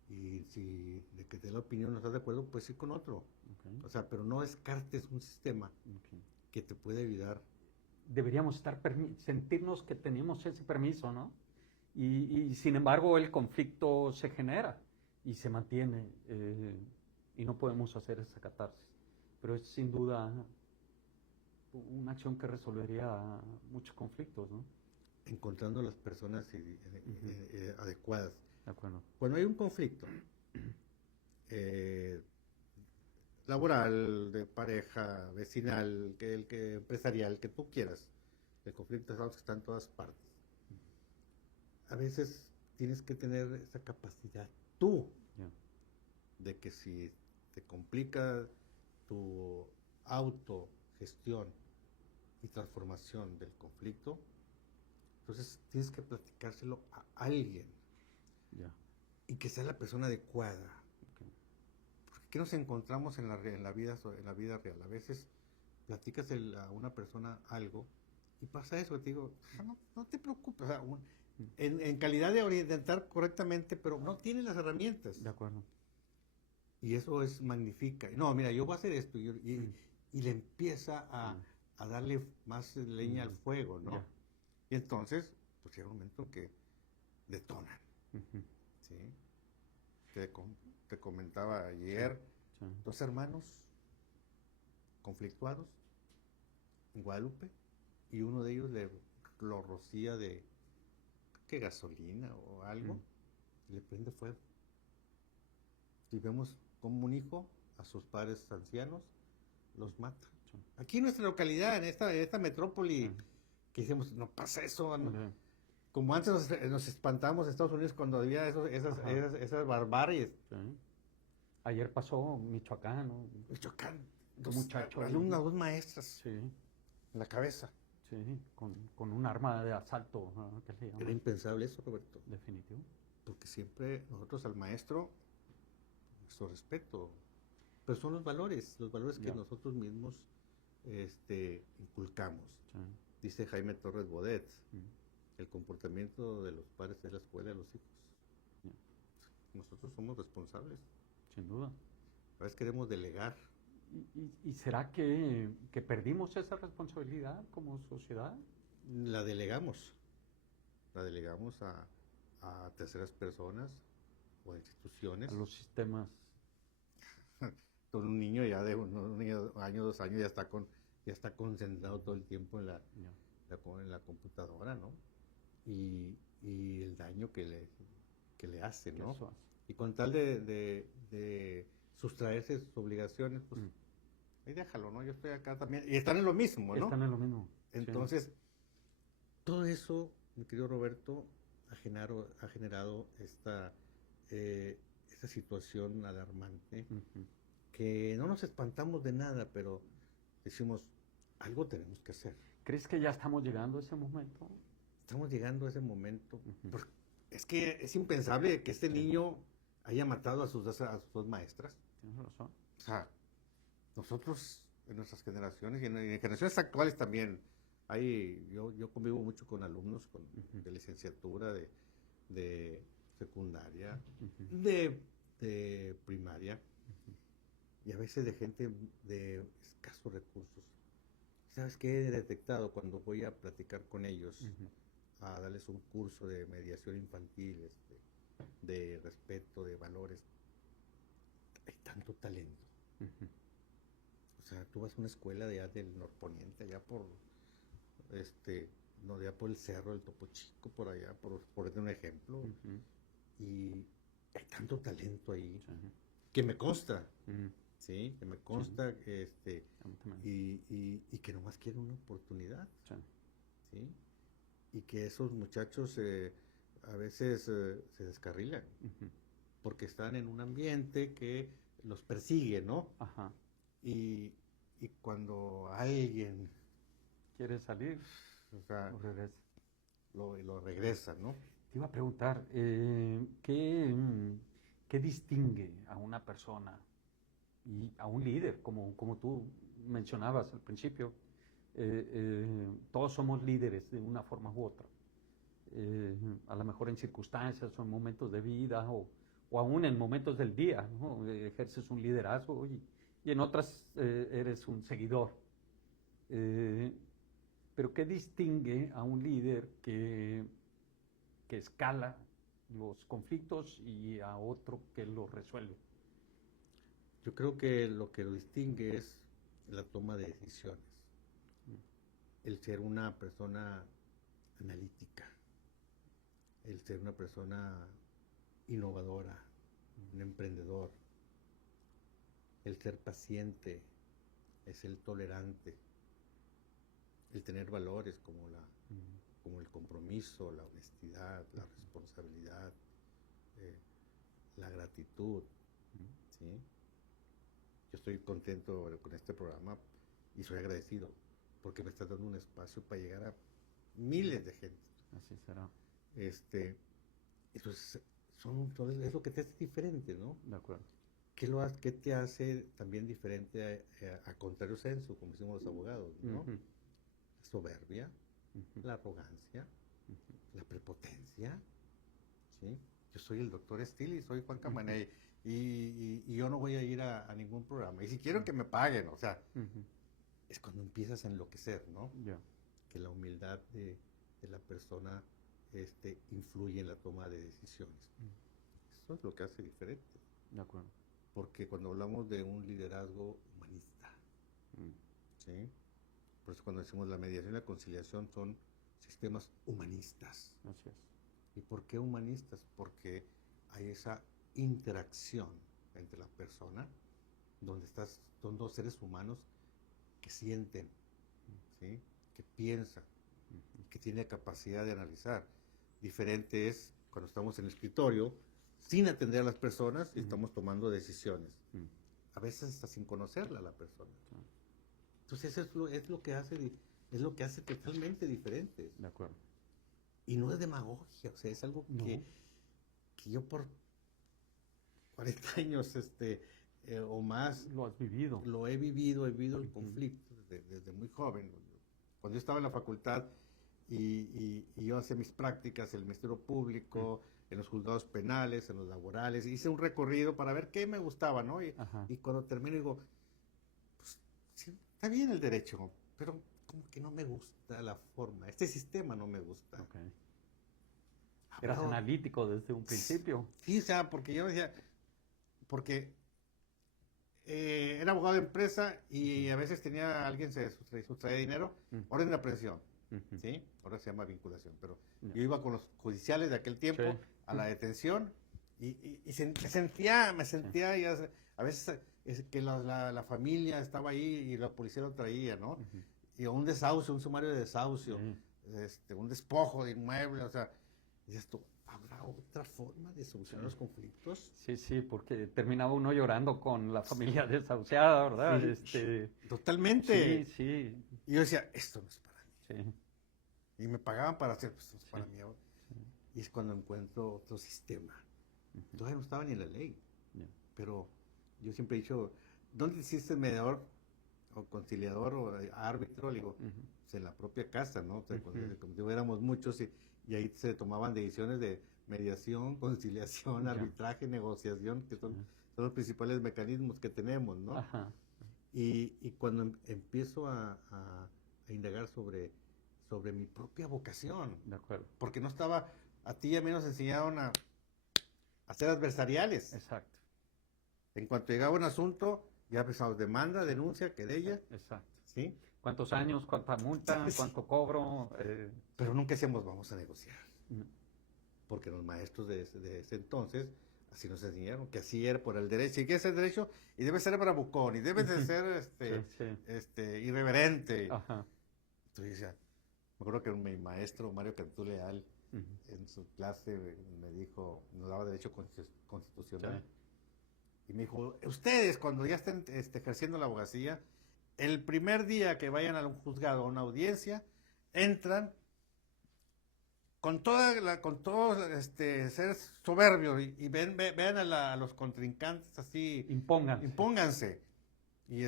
y si de que te dé la opinión no estás de acuerdo, pues ir con otro. Ok. O sea, pero no descartes un sistema Ok. que te puede ayudar. Deberíamos sentirnos que tenemos ese permiso, ¿no? Y sin embargo el conflicto se genera y se mantiene, y no podemos hacer esa catarsis. Pero es sin duda una acción que resolvería muchos conflictos, ¿no? Encontrando las personas adecuadas. De acuerdo. Cuando hay un conflicto eh, laboral, de pareja, vecinal, el que empresarial, que tú quieras, el conflicto sabes que está en todas partes. A veces tienes que tener esa capacidad tú Yeah. de que si te complica tu autogestión y transformación del conflicto, entonces tienes que platicárselo a alguien Yeah. y que sea la persona adecuada. Okay. Porque ¿qué nos encontramos en la vida real? A veces platicas a una persona algo y pasa eso, te digo, no te preocupes, o sea, en calidad de orientar correctamente, pero no tiene las herramientas. De acuerdo. Y eso es magnifica. No, mira, yo voy a hacer esto. Y le empieza Mm. a darle más leña al fuego, ¿no? Ya. Y entonces, pues llega un momento que detonan, Ujú. ¿sí? Te comentaba ayer, Sí. dos hermanos conflictuados en Guadalupe, y uno de ellos lo rocía de, ¿qué? Gasolina o algo, Mm. y le prende fuego. Y vemos como un hijo a sus padres ancianos los mata. Sí. Aquí en nuestra localidad, en esta metrópoli, Sí. que decimos, no pasa eso, ¿no? Ok. Como antes nos espantamos en Estados Unidos cuando había Ajá. esas barbaries. Sí. Ayer pasó Michoacán, ¿no? Michoacán, Un dos muchacho ahí. alumnas, dos maestras Sí, en la cabeza. sí, con un arma de asalto, ¿no? ¿Qué le Era llaman? impensable eso, Roberto, Definitivo. porque siempre nosotros al maestro, nuestro respeto, pero son los valores que Ya. nosotros mismos inculcamos. Sí. Dice Jaime Torres Bodet, Mm. el comportamiento de los padres es la escuela de los hijos. Ya. Nosotros somos responsables. Sin duda. A veces queremos delegar. ¿Y será que perdimos esa responsabilidad como sociedad? La delegamos. La delegamos a terceras personas o a instituciones. A los sistemas. Todo un niño ya de un niño de un año, 2 años ya está concentrado todo el tiempo en Ya. en la computadora, ¿no? Y el daño que le hace, Que ¿no? eso hace. Y con tal de sustraerse de sus obligaciones, pues Mm. ahí déjalo, ¿no? Yo estoy acá también. Y están en lo mismo, ¿no? Están en lo mismo. Sí. Entonces, todo eso, mi querido Roberto, ha generado esta situación alarmante, Ujú. que no nos espantamos de nada, pero decimos, algo tenemos que hacer. ¿Crees que ya estamos llegando a ese momento? Estamos llegando a ese momento. Ujú. Es que es impensable que este niño haya matado a sus dos maestras. Tienes razón. O sea, nosotros en nuestras generaciones y en generaciones actuales también, yo convivo mucho con alumnos Ujú. de licenciatura, de secundaria, Ujú. de primaria, y a veces de gente de escasos recursos. ¿Sabes qué he detectado cuando voy a platicar con ellos, Ujú. a darles un curso de mediación infantil, de respeto, de valores? Hay tanto talento. Ujú. O sea, tú vas a una escuela de allá del norponiente, allá no, allá por el cerro del Topo Chico, por allá, por poner un ejemplo, Ujú. y hay tanto talento ahí, Sí. que me consta, Ujú. ¿sí? Que me consta, A mí también. y que nomás quieren una oportunidad, Sí. ¿sí? Y que esos muchachos a veces se descarrilan, Ujú. porque están en un ambiente que los persigue, ¿no? Ajá. Y, y cuando alguien, ¿Quieres salir? o sea, O regresa. lo regresa, ¿no? Te iba a preguntar, ¿qué distingue a una persona y a un líder, como tú mencionabas al principio? Todos somos líderes de una forma u otra. A lo mejor en circunstancias o en momentos de vida o aún en momentos del día, ¿no? Ejerces un liderazgo y en otras eres un seguidor. Eh, pero ¿qué distingue a un líder que escala los conflictos y a otro que los resuelve? Yo creo que lo distingue es la toma de decisiones, el ser una persona analítica, el ser una persona innovadora, un emprendedor, el ser paciente, el ser tolerante, el tener valores como el compromiso, la honestidad, la responsabilidad, la gratitud, ¿sí? Yo estoy contento con este programa y soy agradecido porque me estás dando un espacio para llegar a miles de gente. Así será. Entonces, es lo que te hace diferente, ¿no? De acuerdo. ¿Qué te hace también diferente a contrario sensu, como decimos los abogados, ¿no? Ujú. La soberbia, Ujú. la arrogancia, Ujú. la prepotencia. soy el doctor Stili, soy Juan Camaney, y yo no voy a ir a ningún programa. Y si quiero que me paguen, o sea, es cuando empiezas a enloquecer, ¿no? Ya. Que la humildad de la persona influye en la toma de decisiones. Eso es lo que hace diferente. De acuerdo. Porque cuando hablamos de un liderazgo humanista, ¿sí? Por eso cuando decimos la mediación y la conciliación son sistemas humanistas. Así es. ¿Y por qué humanistas? Porque hay esa interacción entre la persona, donde son dos seres humanos que sienten, ¿sí? Que piensan, que tienen capacidad de analizar. Diferente es cuando estamos en el escritorio, sin atender a las personas y estamos tomando decisiones. A veces hasta sin conocerla a la persona. Entonces eso es lo que hace totalmente diferente. De acuerdo. Y no es demagogia, o sea, es algo que yo por 40 años o más Lo has vivido. lo he vivido el conflicto desde muy joven. Cuando yo estaba en la facultad y yo hacía mis prácticas en el Ministerio Público, en los juzgados penales, en los laborales, hice un recorrido para ver qué me gustaba, ¿no? Y cuando termino digo, pues sí, está bien el derecho, pero como que no me gusta la forma, este sistema no me gusta. Okay. ¿Eras analítico desde un principio? Sí, o sea, porque yo decía, porque era abogado de empresa y a veces tenía alguien se sustraía dinero, orden de aprehensión, ¿sí? Ahora se llama vinculación, pero yo iba con los judiciales de aquel tiempo a la detención y me sentía y a veces que la familia estaba ahí y la policía lo traía, ¿no? Y un desahucio, un sumario de desahucio, un despojo de inmueble, o sea, dices tú, ¿habrá otra forma de solucionar los conflictos? Sí, porque terminaba uno llorando con la familia desahuciada, ¿verdad? Totalmente. Sí. Y yo decía, esto no es para mí. Sí. Y me pagaban para hacer, pues esto no es para mí. Y es cuando encuentro otro sistema. Todavía no estaba ni en la ley. Pero yo siempre he dicho, ¿dónde existe mediador o conciliador o árbitro? Le digo, pues en la propia casa, ¿no? O sea, cuando éramos muchos y ahí se tomaban decisiones de mediación, conciliación, arbitraje, negociación, que son los principales mecanismos que tenemos, ¿no? Y cuando empiezo a indagar sobre mi propia vocación, de acuerdo, porque no estaba, a ti y a mí nos enseñaron a ser adversariales. Exacto. En cuanto llegaba un asunto, ya empezamos demanda, denuncia, querella. Exacto. ¿Sí? ¿Cuántos años, cuánta multa, cuánto cobro? Pero nunca decíamos, vamos a negociar. Porque los maestros de ese entonces así nos enseñaron, que así era por el derecho. Y que es el derecho, y debe ser bravucón, y debe de ser irreverente. Entonces decía, me acuerdo que mi maestro, Mario Cantú Leal, en su clase me dijo, nos daba derecho constitucional. Y me dijo, ustedes cuando ya estén ejerciendo la abogacía, el primer día que vayan a un juzgado, a una audiencia, entran con todo ser soberbios y vean a los contrincantes así. Impónganse. Y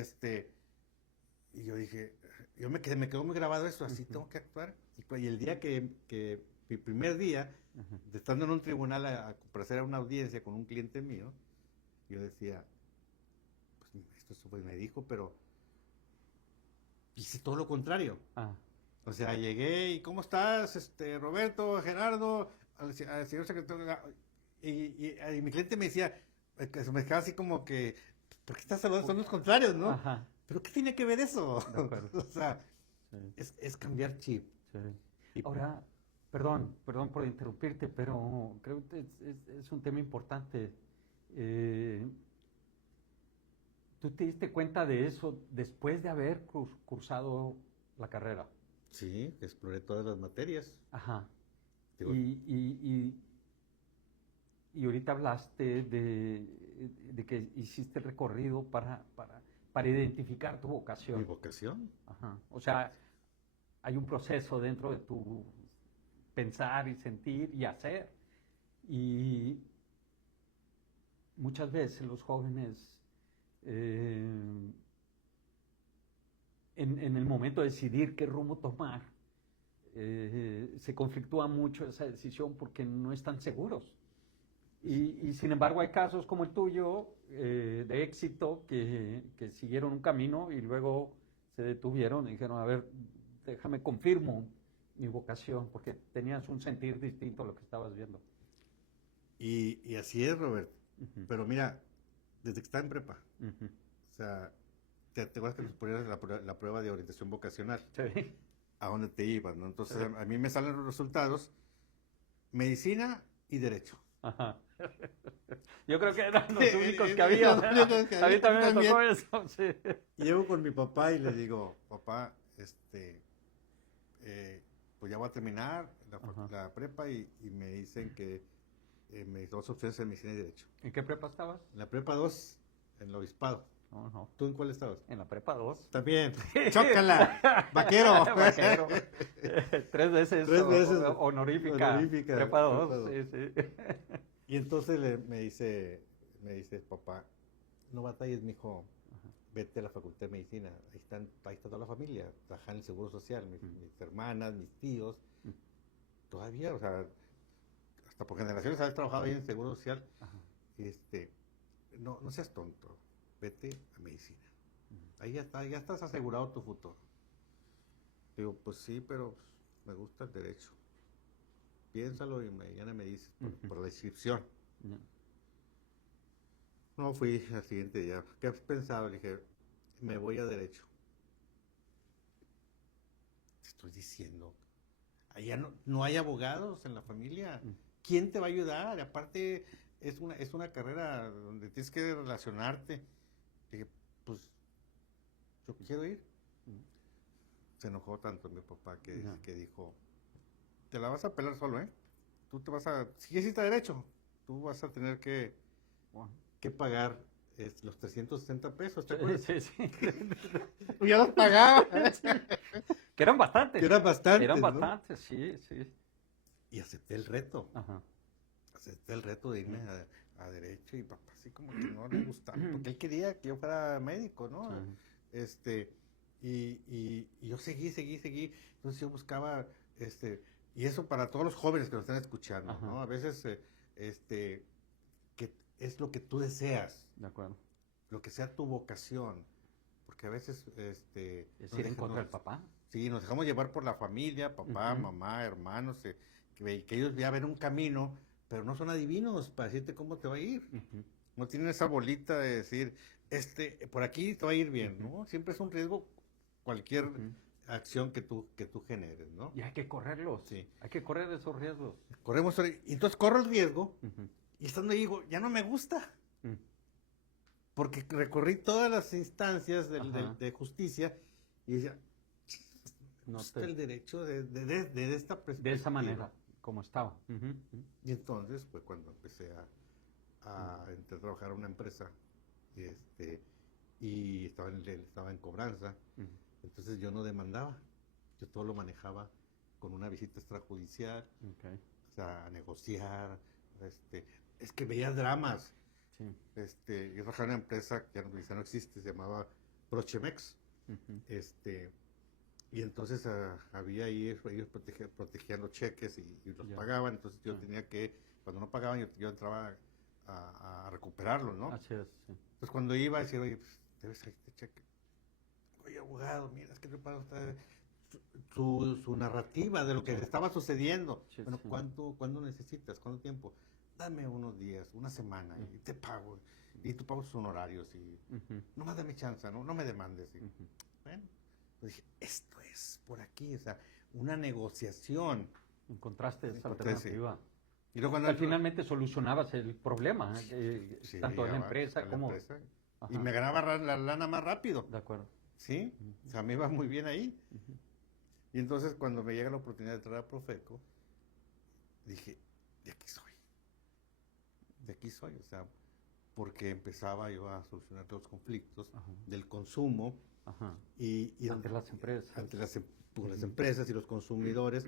yo dije, me quedó muy grabado eso, así tengo que actuar. Y el día que mi primer día, estando en un tribunal para hacer una audiencia con un cliente mío, yo decía, pues esto me dijo, pero hice todo lo contrario. O sea, llegué y ¿cómo estás, Roberto, Gerardo, al señor secretario? Y mi cliente me decía, que me quedaba así como que, ¿por qué estás hablando? Son los contrarios, ¿no? ¿Pero qué tiene que ver eso? O sea, es cambiar chip. Ahora, perdón por interrumpirte, pero creo que es un tema importante. ¿Tú te diste cuenta de eso después de haber cursado la carrera? Sí, exploré todas las materias. Y ahorita hablaste de que hiciste el recorrido para identificar tu vocación. ¿Mi vocación? O sea, hay un proceso dentro de tu pensar y sentir y hacer. Y muchas veces los jóvenes, en el momento de decidir qué rumbo tomar, se conflictúa mucho esa decisión porque no están seguros. Y sin embargo hay casos como el tuyo de éxito que siguieron un camino y luego se detuvieron y dijeron, a ver, déjame confirmo mi vocación, porque tenías un sentir distinto a lo que estabas viendo. Y así es, Robert. Ujú, Pero mira, desde que estaba en prepa, ujú. o sea, te acuerdas que nos ponían la prueba de orientación vocacional, Sí. a dónde te ibas, ¿no? Entonces, Sí. a mí me salen los resultados, medicina y derecho. Ajá. Yo creo que eran los únicos que había. Los únicos que A mí había, también me tocó eso, sí. Llego con mi papá y le digo, papá, pues ya voy a terminar Ajá. la prepa y me dicen que mis dos opciones en medicina y derecho. ¿En qué prepa estabas? En la prepa 2 en el obispado. No, no. ¿Tú en cuál estabas? En la prepa 2. También. ¡Chócala! ¡Vaquero! Vaquero. 3 veces, 3 veces honorífica. honorífica, Prepa 2, prepa 2. sí, sí. Y entonces me dice, papá, no batalles, mijo, vete a la facultad de medicina, ahí está toda la familia, trabajan en el Seguro Social, mis hermanas, mis tíos, todavía, o sea, hasta por generaciones habéis trabajado ahí en el Seguro Social, Ajá. no seas tonto, vete a medicina, ahí ya estás asegurado tu futuro. Digo, pues sí, pero me gusta el derecho, piénsalo y mañana me dices por la inscripción. Ya. No, fui al siguiente día. ¿Qué has pensado? Le dije, me voy a derecho. Te estoy diciendo, allá no hay abogados en la familia. ¿Quién te va a ayudar? Aparte, es una carrera donde tienes que relacionarte. Le dije, pues, yo quiero ir. Se enojó tanto mi papá que dijo, te la vas a pelar solo, ¿eh? Tú te vas a, si hiciste derecho, tú vas a tener que Bueno. pagar los 360 pesos, ¿te Sí, acuerdas? sí, sí. Ya los pagaba. Que eran bastantes. Que eran bastantes, Eran ¿no? bastantes, sí, sí. Y acepté el reto. Ajá. Acepté el reto de irme a derecho y papá así como que no le gustaba, porque él quería que yo fuera médico, ¿no? Sí. Y yo seguí. Entonces yo buscaba, y eso para todos los jóvenes que nos están escuchando, Ajá. ¿no? A veces, que es lo que tú deseas, De acuerdo. lo que sea tu vocación, porque a veces, Es ir en contra del papá. Sí, nos dejamos llevar por la familia, papá, mamá, hermanos, que ellos ya ven un camino, pero no son adivinos para decirte cómo te va a ir. No tienen esa bolita de decir, por aquí te va a ir bien, ¿no? Siempre es un riesgo cualquier acción que tú generes, ¿no? Y hay que correrlos. Sí. Hay que correr esos riesgos. Y entonces corro el riesgo y estando ahí digo, ya no me gusta. Porque recorrí todas las instancias de justicia y decía, No gusta te- el derecho de esta perspectiva. De esa manera, como estaba. Y entonces fue cuando empecé a entrar a trabajar a una empresa y estaba en cobranza. Entonces yo no demandaba, yo todo lo manejaba con una visita extrajudicial, Okay. o sea, a negociar. Es que veía dramas. Sí. Yo trabajaba en una empresa que ya no existe, se llamaba Prochemex. Y entonces había ahí, ellos protegían los cheques y los Ya. pagaban, entonces yo Ah. tenía que, cuando no pagaban, yo entraba a recuperarlo, ¿no? Así es, sí. Entonces cuando iba a decir, oye, pues debes este cheque. Oye, abogado, mira, es que no paga usted su narrativa de lo que le estaba sucediendo. Sí, Bueno, sí. ¿cuándo necesitas? ¿Cuánto tiempo? Dame unos días, una semana, y te pago. Y tú pagas sus honorarios y nomás dame chance, no me demandes. Bueno, pues dije, esto es por aquí, o sea, una negociación. Encontraste esa Encontré, alternativa. Y luego cuando Al finalmente solucionabas el problema, sí, tanto en la llegaba empresa a la como... empresa, y Ajá. me ganaba la lana más rápido, De acuerdo. ¿sí? O sea, me iba muy bien ahí. Y entonces cuando me llega la oportunidad de entrar a Profeco, dije, de aquí soy. De aquí soy, o sea, porque empezaba yo a solucionar los conflictos del consumo Ajá. y Ante las empresas. ante las empresas y los consumidores.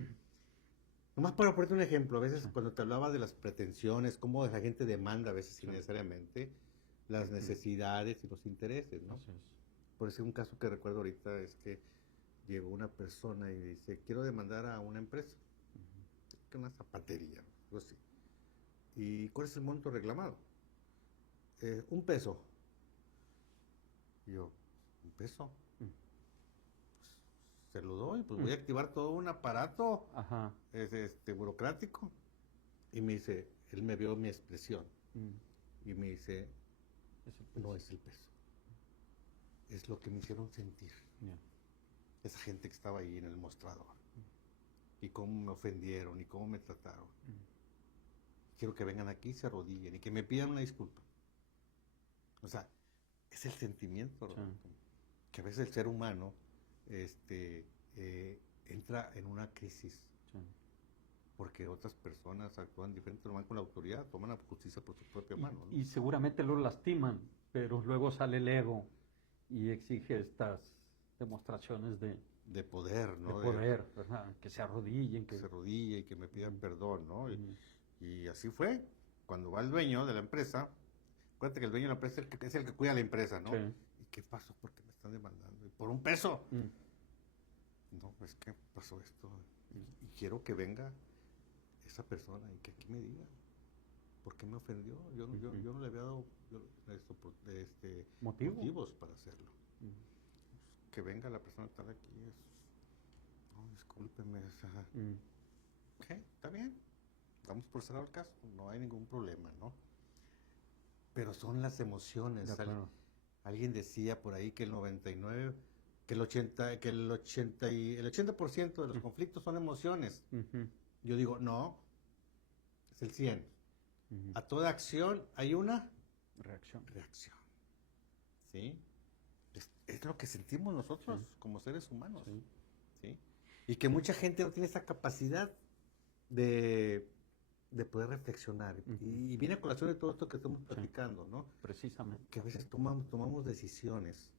Nomás para ponerte un ejemplo, a veces cuando te hablaba de las pretensiones, cómo la gente demanda a veces innecesariamente las necesidades y los intereses, ¿no? Así es. Por eso un caso que recuerdo ahorita es que llegó una persona y dice, quiero demandar a una empresa, que una zapatería, algo así. ¿Y cuál es el monto reclamado? $1. Y yo, $1. Mm. Se lo doy, pues voy a activar todo un aparato Ajá. burocrático. Y me dice, él me vio mi expresión y me dice, Es el peso. no es el peso, es lo que me hicieron sentir. Yeah. Esa gente que estaba ahí en el mostrador. Y cómo me ofendieron y cómo me trataron. Quiero que vengan aquí y se arrodillen y que me pidan una disculpa. O sea, es el sentimiento, Roberto, que a veces el ser humano entra en una crisis porque otras personas actúan diferente, no van con la autoridad, toman la justicia por su propia mano, ¿no? Y seguramente lo lastiman, pero luego sale el ego y exige estas demostraciones de poder, ¿no? De poder, ¿verdad? Que se arrodillen. Que se arrodille y que me pidan perdón, ¿no? Y así fue. Cuando va el dueño de la empresa, acuérdate que el dueño de la empresa es el que cuida la empresa, ¿no? Sí. ¿Y qué pasó? ¿Por qué me están demandando? ¿Por $1? No, es que pasó esto. Y quiero que venga esa persona y que aquí me diga por qué me ofendió. Yo no le había dado motivos para hacerlo. Que venga la persona tal aquí no, discúlpeme. Ok, está bien. Vamos por cerrar el caso. No hay ningún problema, ¿no? Pero son las emociones. Alguien decía por ahí que el 99, que el 80% de los conflictos son emociones. Yo digo, no, es el 100. A toda acción hay una reacción. ¿Sí? Es lo que sentimos nosotros como seres humanos. ¿Sí? Y que mucha gente no tiene esa capacidad de poder reflexionar. Y viene a colación de todo esto que estamos platicando, ¿no? Precisamente. Que a veces tomamos decisiones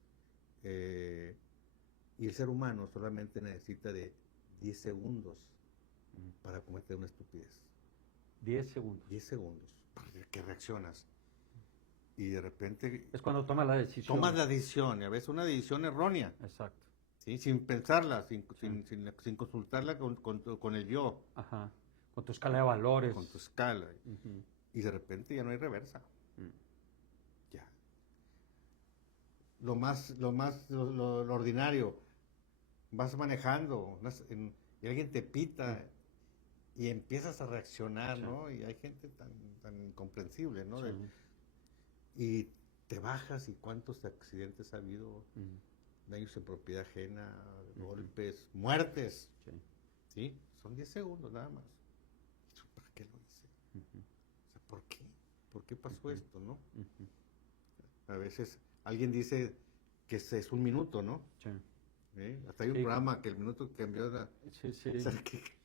y el ser humano solamente necesita de 10 segundos para cometer una estupidez. 10 segundos. 10 segundos para que reaccionas. Y de repente... Es cuando tomas la decisión. Tomas la decisión, y a veces una decisión errónea. Exacto. ¿Sí? Sin pensarla, sin consultarla con el yo. Ajá. Con tu escala de valores. Con tu escala. Y de repente ya no hay reversa. Ya. Lo ordinario. Vas manejando y alguien te pita y empiezas a reaccionar, ¿no? Y hay gente tan incomprensible, ¿no? Y te bajas y cuántos accidentes ha habido, daños en propiedad ajena, golpes, muertes. ¿Sí? Son 10 segundos nada más. ¿Para qué lo hice? O sea, ¿por qué? ¿Por qué pasó esto, no? A veces alguien dice que es un minuto, ¿no? Hasta hay un programa que el minuto cambió. O sea,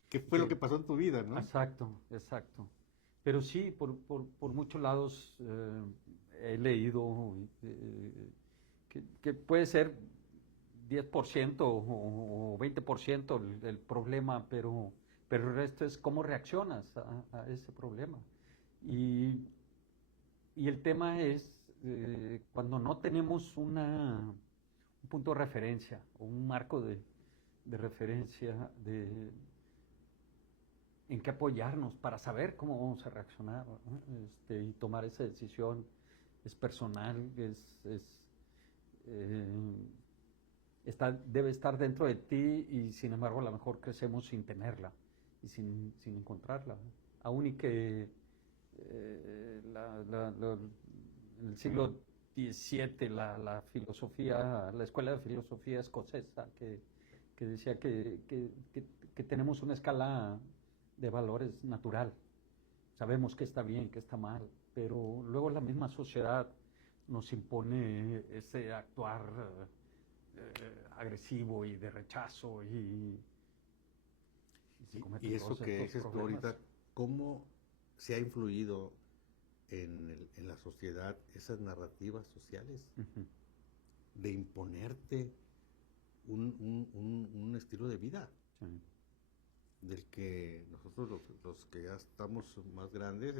¿qué fue lo que pasó en tu vida, no? Exacto. Pero sí, por muchos lados he leído que puede ser 10% o 20% el problema, pero el resto es cómo reaccionas a ese problema. Y el tema es cuando no tenemos un punto de referencia o un marco de referencia en qué apoyarnos para saber cómo vamos a reaccionar, ¿no? Y tomar esa decisión es personal, debe estar dentro de ti y sin embargo a lo mejor crecemos sin tenerla y sin encontrarla. Aún y que en el siglo XVII la filosofía, la escuela de filosofía escocesa que decía que tenemos una escala de valores natural. Sabemos que está bien, que está mal, pero luego la misma sociedad nos impone ese actuar agresivo y de rechazo y eso que dices tú ahorita, ¿cómo se ha influido en la sociedad esas narrativas sociales de imponerte un estilo de vida? Del que nosotros los que ya estamos más grandes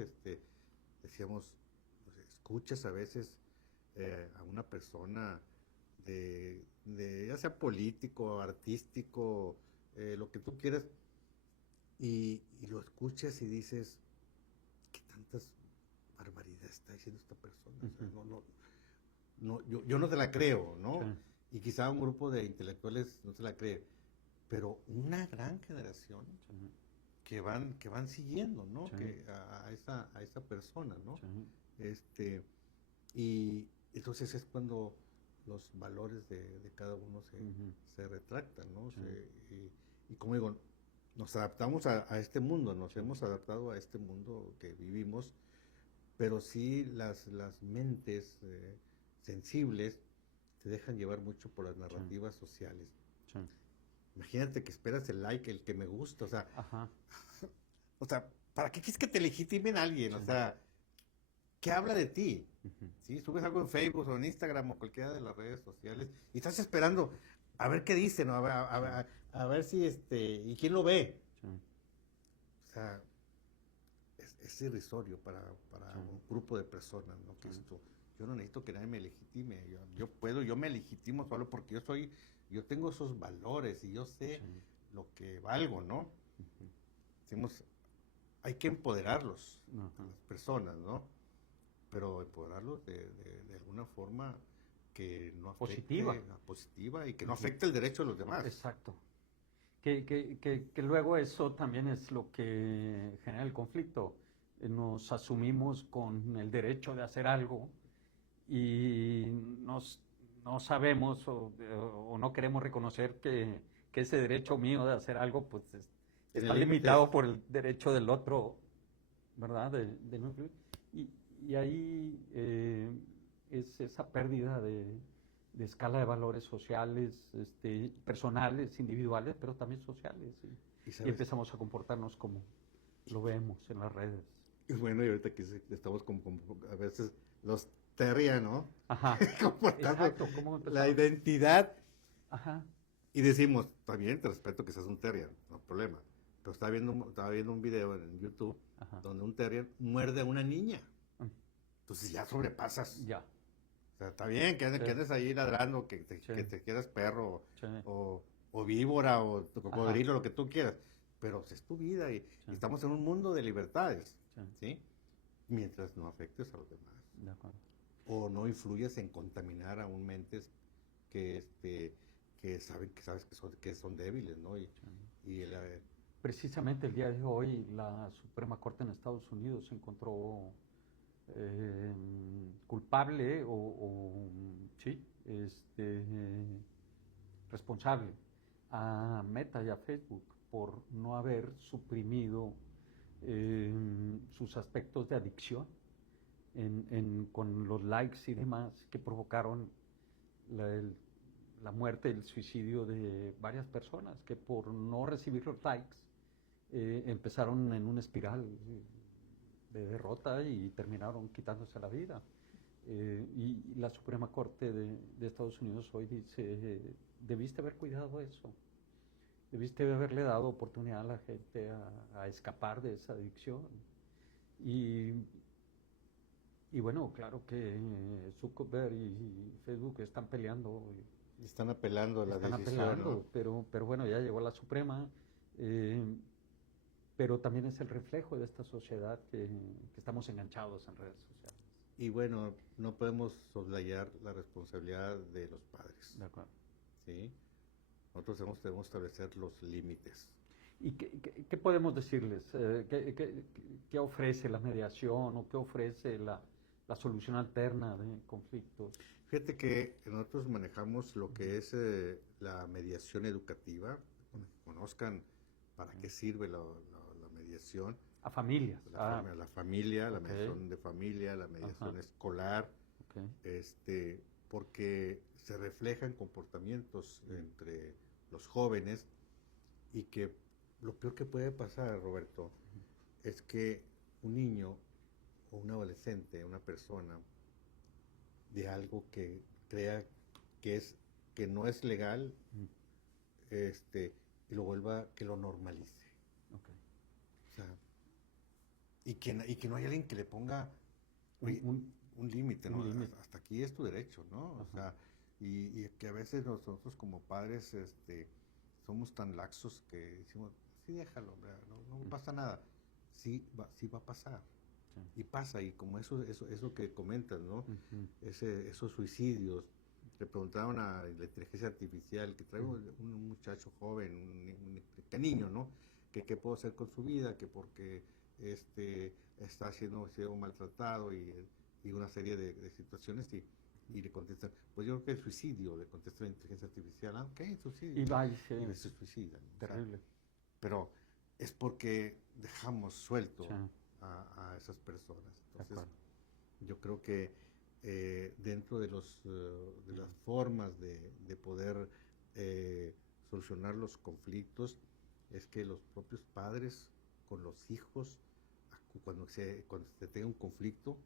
decíamos, pues, escuchas a veces a una persona ya sea político, artístico, lo que tú quieras, y lo escuchas y dices, ¿qué tantas está diciendo esta persona? O sea, yo no te la creo, ¿no? Sí. Y quizá un grupo de intelectuales no se la cree, pero una gran generación Sí. que van siguiendo, ¿no? Sí. A esa persona, ¿no? Sí. Este, y entonces es cuando los valores de cada uno se retractan, ¿no? Sí. Y como digo, nos adaptamos a este mundo, nos Sí. hemos adaptado a este mundo que vivimos, pero sí las mentes sensibles se dejan llevar mucho por las narrativas sociales. Sí. Imagínate que esperas el like, el que me gusta, Ajá. o sea, ¿para qué quieres que te legitimen a alguien? Sí. O sea, ¿qué habla de ti? Ujú. ¿Sí? Subes algo en Facebook o en Instagram o cualquiera de las redes sociales y estás esperando a ver qué dicen, ¿no? A ver si ¿y quién lo ve? Sí. O sea, es irrisorio para Sí. un grupo de personas, ¿no? Que Sí. yo no necesito que nadie me legitime, yo me legitimo solo porque yo tengo esos valores y yo sé Sí. lo que valgo, ¿no? Ujú. Decimos, hay que empoderarlos, a Ajá. las personas, ¿no? Pero empoderarlos de alguna forma que no afecte, Positiva. positiva y que no Ujú. afecte el derecho de los demás. Exacto. Que luego eso también es lo que genera el conflicto. Nos asumimos con el derecho de hacer algo y no sabemos o no queremos reconocer que ese derecho mío de hacer algo pues Tiene está límites. limitado por el derecho del otro, ¿verdad? De no influir. Y ahí es esa pérdida de escala de valores sociales, personales, individuales, pero también sociales. Y Y sabes, empezamos a comportarnos como lo vemos en las redes. y bueno, y ahorita que estamos como a veces los terria, ¿no? Ajá, Comportando exacto, ¿cómo la empezamos? identidad Ajá, y decimos, está bien, te respeto que seas un terrier, no hay problema. Pero estaba viendo un video en YouTube ajá. donde un terrier muerde a una niña. Mm, Entonces ya sobrepasas. ya, O sea, está bien que sí, andes ahí ladrando, sí, que te quieras perro sí, o víbora o ajá, cocodrilo, lo que tú quieras. Pero es tu vida y sí, estamos en un mundo de libertades, sí, ¿sí? Mientras no afectes a los demás. de acuerdo. O no influyas en contaminar a un mentes que, que sabes que son débiles, ¿no? Sí. Y Precisamente el día de hoy la Suprema Corte en Estados Unidos se encontró eh, culpable sí, responsable a Meta y a Facebook por no haber suprimido sus aspectos de adicción con los likes y demás que provocaron la muerte, el suicidio de varias personas que por no recibir los likes empezaron en una espiral de derrota y terminaron quitándose la vida. Y la Suprema Corte de Estados Unidos hoy dice, debiste haber cuidado eso, debiste haberle dado oportunidad a la gente a escapar de esa adicción. Y, y bueno, claro que Zuckerberg y Facebook están peleando. están apelando a la Están decisión, apelando, ¿no? pero bueno, ya llegó a la Suprema, pero también es el reflejo de esta sociedad que estamos enganchados en redes sociales. Y bueno, no podemos soslayar la responsabilidad de los padres, De acuerdo. ¿sí? Nosotros debemos establecer los límites. ¿Y qué podemos decirles? ¿Qué ofrece la mediación o qué ofrece la solución alterna de conflictos? Fíjate que nosotros manejamos lo que es la mediación educativa, que conozcan para qué sirve la mediación, A familias. la familia, la Ok. mediación de familia, la mediación Ajá. escolar, Ok. porque se reflejan comportamientos entre los jóvenes y que lo peor que puede pasar, Roberto, es que un niño o un adolescente, una persona, de algo que crea que no es legal, Mm, y lo vuelva, que lo normalice. ok. O sea, y que no hay alguien que le ponga oye, Un- un límite, un ¿no? límite. Hasta aquí es tu derecho, ¿no? O Ajá. sea, y que a veces nosotros como padres, somos tan laxos que decimos, sí, déjalo, hombre, no pasa nada. Sí va a pasar. Y pasa, y como eso que comentas, ¿no? Ujú. Esos suicidios. Le preguntaron a la inteligencia artificial que trae un muchacho joven, un niño, ¿no? Que qué puedo hacer con su vida, que porque está siendo maltratado y una serie de situaciones y le contestan, pues yo creo que el suicidio, le contesta la inteligencia artificial, ah, ok, suicidio. Y va y Y se suicidan. O sea, terrible. pero es porque dejamos suelto Sí, a esas personas. de Entonces, acuerdo. yo creo que dentro de las formas de poder solucionar los conflictos es que los propios padres con los hijos, cuando se tenga un conflicto,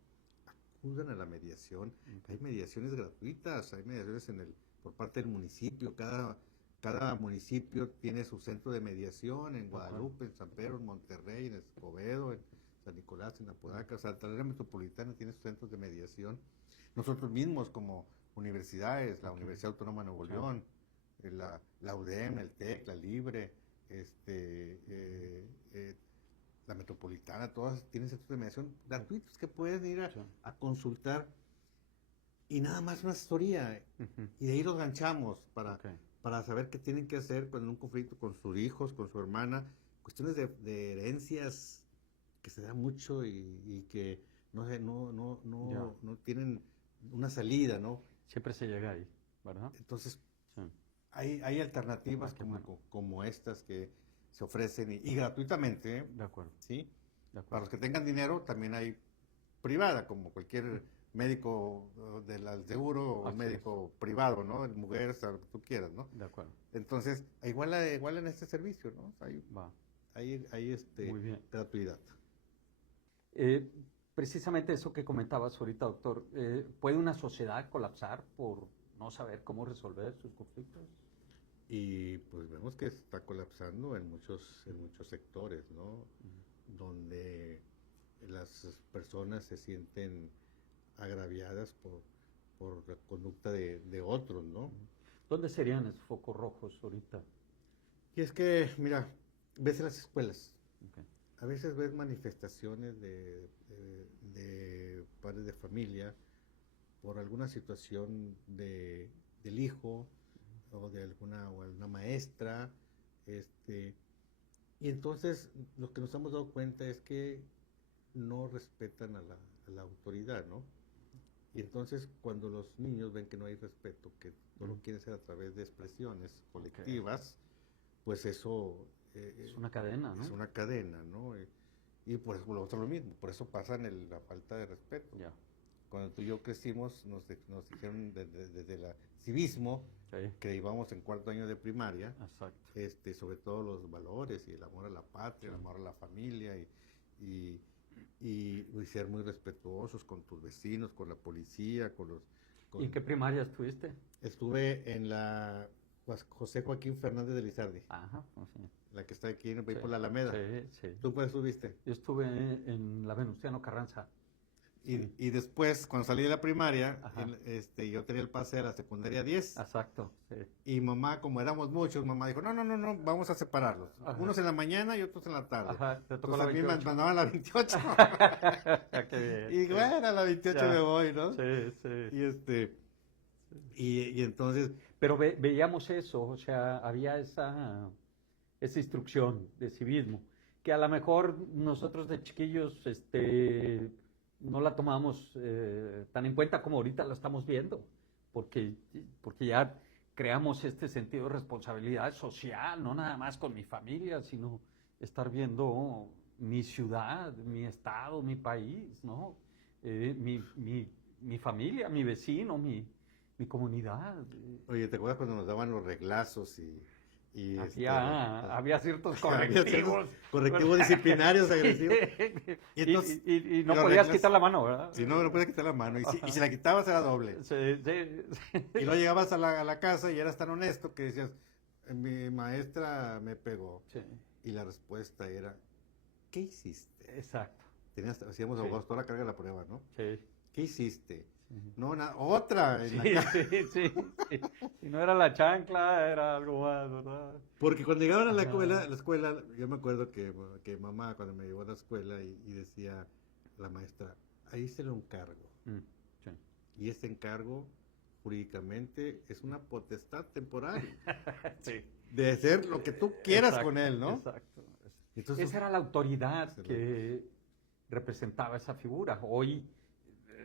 acudan a la mediación. Hay Ok. mediaciones gratuitas, hay mediaciones por parte del municipio. Cada municipio tiene su centro de mediación en Guadalupe, en San Pedro, en Monterrey, en Escobedo, en San Nicolás, en Apodaca. O sea, la área metropolitana tiene sus centros de mediación. Nosotros mismos como universidades, la Universidad Autónoma de Nuevo León, la UDEM, el TEC, la Libre, la Metropolitana, todas tienen centros de mediación gratuitos que pueden ir Sí. a consultar y nada más una asesoría. Ujú. Y de ahí los ganchamos Ok. para saber qué tienen que hacer con un conflicto con sus hijos, con su hermana, cuestiones de herencias que se da mucho y que Ya. no tienen una salida, ¿no? Siempre se llega ahí, ¿verdad? Entonces, Sí. hay alternativas Ah, qué bueno. como estas que se ofrecen y gratuitamente, ¿eh? De acuerdo, ¿Sí? de Para acuerdo. los que tengan dinero, también hay privada, como cualquier médico del seguro o Así médico privado, ¿no? El mujer, lo que tú quieras, ¿no? De acuerdo. Entonces, igual en este servicio, ¿no? Va. Hay Muy bien. gratuidad. Eh, Precisamente eso que comentabas ahorita, doctor, ¿puede una sociedad colapsar por no saber cómo resolver sus conflictos? Y pues vemos que está colapsando en muchos sectores, ¿no? Donde las personas se sienten agraviadas por la conducta de otros, ¿no? ¿Dónde serían esos focos rojos ahorita? Y es que, mira, ves en las escuelas, Ok. a veces ves manifestaciones de padres de familia por alguna situación del hijo o de alguna maestra, y entonces lo que nos hemos dado cuenta es que no respetan a la autoridad, ¿no? Y entonces cuando los niños ven que no hay respeto, que todo lo quieren hacer a través de expresiones colectivas, pues eso Es una cadena, ¿no? es una cadena, ¿no? Y por eso lo otro lo mismo, por eso pasa la falta de respeto. Ya. Cuando tú y yo crecimos, nos dijeron desde el civismo, Sí. que íbamos en cuarto año de primaria, Exacto. sobre todo los valores y el amor a la patria, el amor a la familia y, y ser muy respetuosos con tus vecinos, con la policía, ¿Y en qué primaria estuviste? Estuve en la José Joaquín Fernández de Lizardi, Ajá, sí. la que está aquí en Sí, por la Alameda. sí, sí. ¿Tú cuál estuviste? Yo estuve en la Venustiano Carranza. Sí. Y después, cuando salí de la primaria, Ajá. yo tenía el pase de la secundaria 10. Exacto, sí. Y mamá, como éramos muchos, mamá dijo, no, vamos a separarlos. Ajá. Unos en la mañana y otros en la tarde. Ajá, te tocó Entonces la a mí me 28. mandaban la 28. Qué bien. Y bueno, a la 28 Ya. me voy, ¿no? Sí, sí. Y entonces, Pero veíamos eso, o sea, había esa instrucción de civismo, que a lo mejor nosotros de chiquillos no la tomamos tan en cuenta como ahorita la estamos viendo, porque ya creamos este sentido de responsabilidad social, no nada más con mi familia, sino estar viendo mi ciudad, mi estado, mi país, ¿no? Mi familia, mi vecino, mi comunidad. oye, ¿te acuerdas cuando nos daban los reglazos Había ciertos había ciertos correctivos. correctivos disciplinarios agresivos? Y, entonces, y no los podías reglas- quitar la mano, ¿verdad? Si no puedes quitar la mano. Y Ajá. si la quitabas era doble. Sí, sí. Y luego llegabas a la casa y eras tan honesto que decías, mi maestra me pegó. Sí, Y la respuesta era, ¿qué hiciste? exacto. Hacíamos Sí. abogados toda la carga de la prueba, ¿no? Sí. ¿Qué hiciste? Ujú. No, otra. Sí, sí. Si no era la chancla, era algo más, ¿verdad? Porque cuando llegaban a Ajá. la escuela, yo me acuerdo que mamá cuando me llevó a la escuela y decía, la maestra, ahí se lo encargo. Sí. Y ese encargo, jurídicamente, es una potestad temporal Sí. de hacer lo que tú quieras Exacto, con él, ¿no? Exacto. Entonces, Esa era la autoridad se lo- que representaba esa figura. Hoy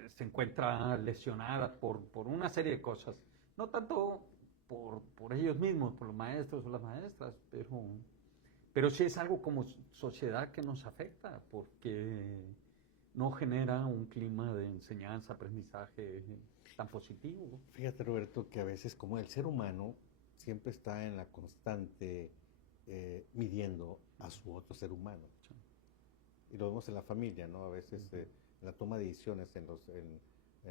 se encuentra lesionada por una serie de cosas. No tanto por ellos mismos, por los maestros o las maestras, pero sí es algo como sociedad que nos afecta, porque no genera un clima de enseñanza, aprendizaje tan positivo. Fíjate, Roberto, que a veces como el ser humano siempre está en la constante midiendo a su otro ser humano. Sí. Y lo vemos en la familia, ¿no? A veces en la toma de decisiones, en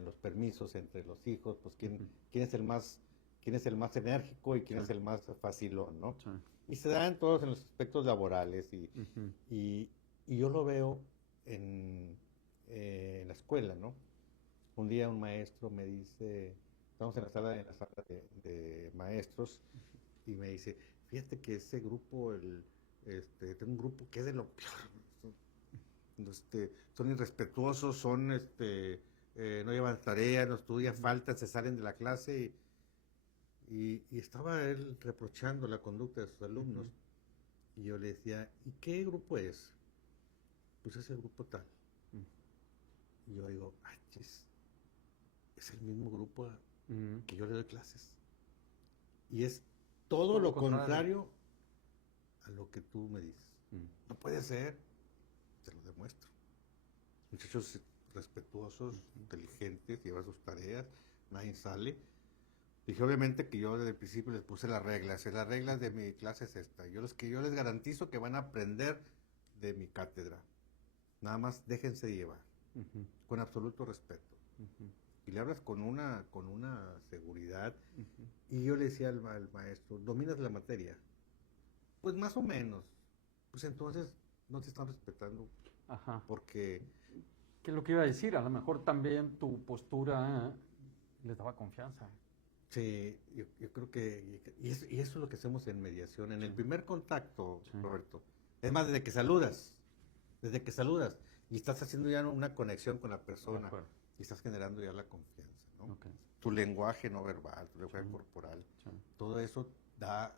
los permisos entre los hijos, pues quién es el más enérgico y quién Sí. es el más facilón, ¿no? Sí. Y se dan todos en los aspectos laborales Ujú. y yo lo veo en la escuela, ¿no? Un día un maestro me dice, estamos en la sala de maestros, y me dice, fíjate que ese grupo, tengo un grupo que es de lo peor, son irrespetuosos, no llevan tarea, no estudian, faltan, se salen de la clase, y estaba él reprochando la conducta de sus alumnos. Y yo le decía, ¿y qué grupo es? Pues es el grupo tal. Y yo digo, ay, es el mismo grupo que yo le doy clases. Y es todo lo contrario a lo que tú me dices. No puede ser, te lo demuestro. Muchachos respetuosos, inteligentes, llevan sus tareas, nadie sale. Dije, obviamente que yo desde el principio les puse las reglas. Las reglas de mi clase es esta. Yo les garantizo que van a aprender de mi cátedra. Nada más déjense llevar, con absoluto respeto. Y le hablas con una seguridad. Y yo le decía al maestro, ¿dominas la materia? Pues más o menos. Pues entonces no te están respetando. Ajá. Porque... ¿Qué es lo que iba a decir? A lo mejor también tu postura les daba confianza. Sí, yo creo que... Y eso es lo que hacemos en mediación. En el primer contacto, Roberto. Es más, desde que saludas. Y estás haciendo ya una conexión con la persona. Y estás generando ya la confianza, ¿no? Okay. Tu lenguaje no verbal, tu lenguaje corporal, todo eso da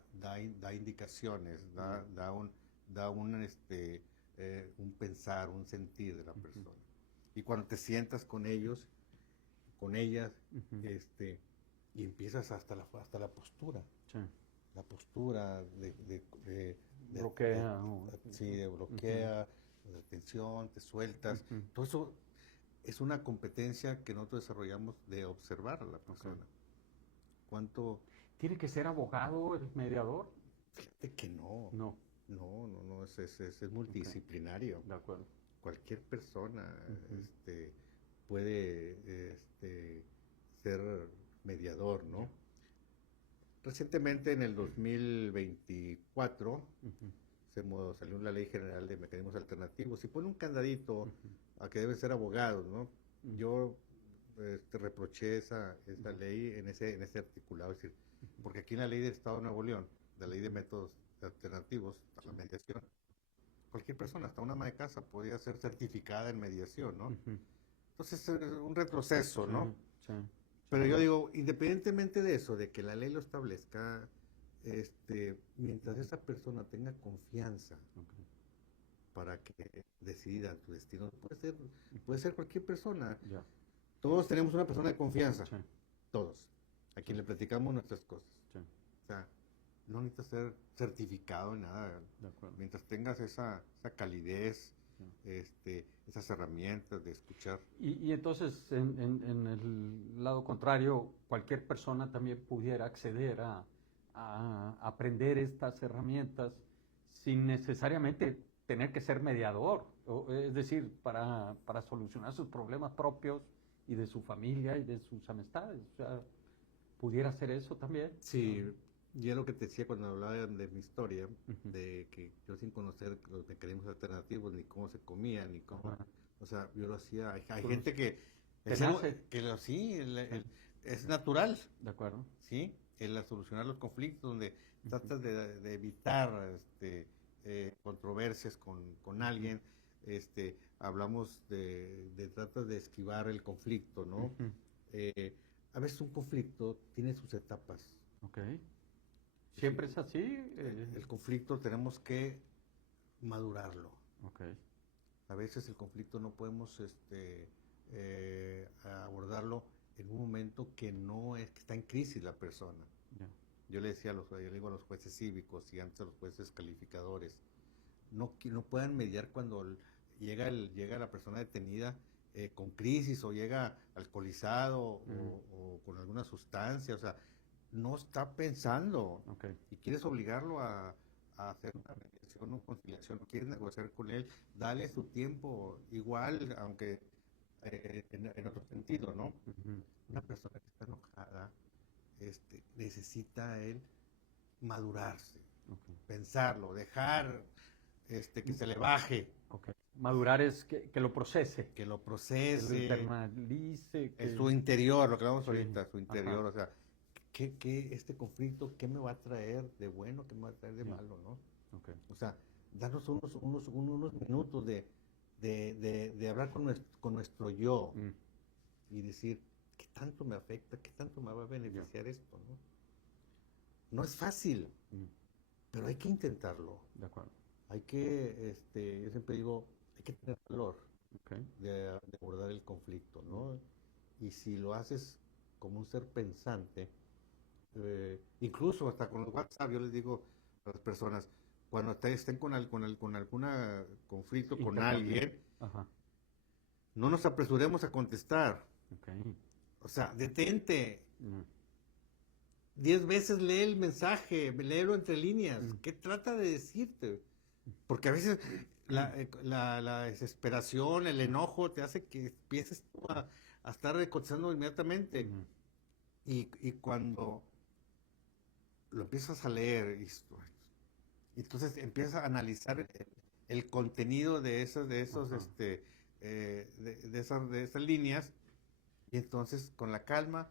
indicaciones, da un pensar, un sentir de la persona. Y cuando te sientas con ellos, con ellas, y empiezas hasta la postura. La postura de bloquea. De bloquea, de atención, te sueltas. Todo eso es una competencia que nosotros desarrollamos de observar a la persona. ¿Cuánto? ¿Tiene que ser abogado el mediador? Fíjate que no. No, es multidisciplinario. De acuerdo. Cualquier persona puede ser mediador, ¿no? Recientemente, en el 2024, salió la Ley General de Mecanismos Alternativos y pone un candadito a que deben ser abogados, ¿no? Yo reproché esa ley en ese articulado, es decir, porque aquí en la ley del Estado de Nuevo León, la ley de métodos alternativos a la mediación, cualquier persona, hasta una ama de casa, podía ser certificada en mediación, ¿no? Entonces es un retroceso, ¿no? Pero yo digo, independientemente de eso, de que la ley lo establezca, mientras esa persona tenga confianza para que decida tu destino, puede ser cualquier persona. Todos tenemos una persona de confianza, todos, a quien le platicamos nuestras cosas. O sea, no necesitas ser certificado en nada. Mientras tengas esa calidez, esas herramientas de escuchar. Y entonces, en el lado contrario, cualquier persona también pudiera acceder a aprender estas herramientas sin necesariamente tener que ser mediador, es decir, para solucionar sus problemas propios y de su familia y de sus amistades. O sea, ¿pudiera ser eso también? Sí, y es lo que te decía cuando hablaba de mi historia, de que yo sin conocer los mecanismos alternativos, ni cómo se comían, ni cómo... O sea, yo lo hacía. Hay gente que es natural. De acuerdo. Sí, el solucionar los conflictos, donde tratas de evitar controversias con alguien, hablamos de tratas de esquivar el conflicto, ¿no? Ujú. Eh, a veces un conflicto tiene sus etapas. Ok. Es decir, ¿Siempre es así? el conflicto tenemos que madurarlo. Ok, A veces el conflicto no podemos abordarlo en un momento que no es, que está en crisis la persona. ya. Yo le digo a los jueces cívicos y antes a los jueces calificadores, no puedan mediar cuando llega la persona detenida con crisis o llega alcoholizado Mm, o con alguna sustancia, o sea, no está pensando ok, y quieres obligarlo a hacer una mediación o conciliación, quieres negociar con él, dale su tiempo, igual, aunque en otro sentido, ¿no? ujú, Una persona que está enojada necesita él madurarse, ok. pensarlo, dejar que se le baje, Ok. Madurar es que lo procese, que lo que lo procese internalice, en su interior, lo que hablamos Sí, ahorita, su ajá, interior, o sea, este conflicto, qué me va a traer de bueno, qué me va a traer de ya, malo, ¿no? ok. O sea, darnos unos minutos de hablar con nuestro yo Mm, y decir, ¿qué tanto me afecta? ¿Qué tanto me va a ya, beneficiar esto? ¿No? No es fácil, mm, pero hay que intentarlo. de acuerdo. Yo siempre digo, hay que tener valor Ok. de abordar el conflicto, Mm, ¿no? Y si lo haces como un ser pensante, incluso hasta con los WhatsApp, yo les digo a las personas, cuando estén con algún conflicto con intercambio. alguien, Ajá, no nos apresuremos a contestar. ok. O sea, detente. Mm, 10 veces lee el mensaje, léelo entre líneas. mm, ¿Qué trata de decirte? Porque a veces la desesperación, el enojo te hace que empieces tú a estar contestando inmediatamente. mm, Y cuando lo empiezas a leer, y entonces empiezas a analizar el contenido ajá, de esas líneas, y entonces con la calma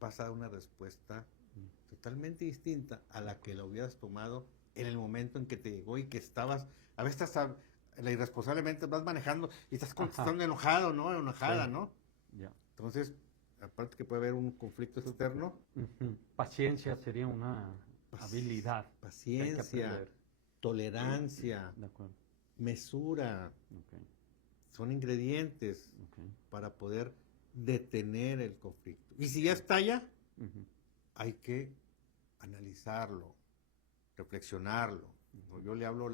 vas a dar una respuesta mm, totalmente distinta a de la que acuerdo. la hubieras tomado en el momento en que te llegó y que estabas, a veces hasta la irresponsablemente vas manejando y estás Ajá, contestando enojado, ¿no? sí, Enojada, ¿no? ya. Entonces, aparte que puede haber un conflicto externo, Ujú. Paciencia sería una habilidad que hay que paciencia, aprender. tolerancia, De acuerdo. mesura, Ok, son ingredientes ok. para poder detener el conflicto. Y si ya estalla, Ujú, hay que analizarlo, reflexionarlo. ¿No? ujú, Yo le hablo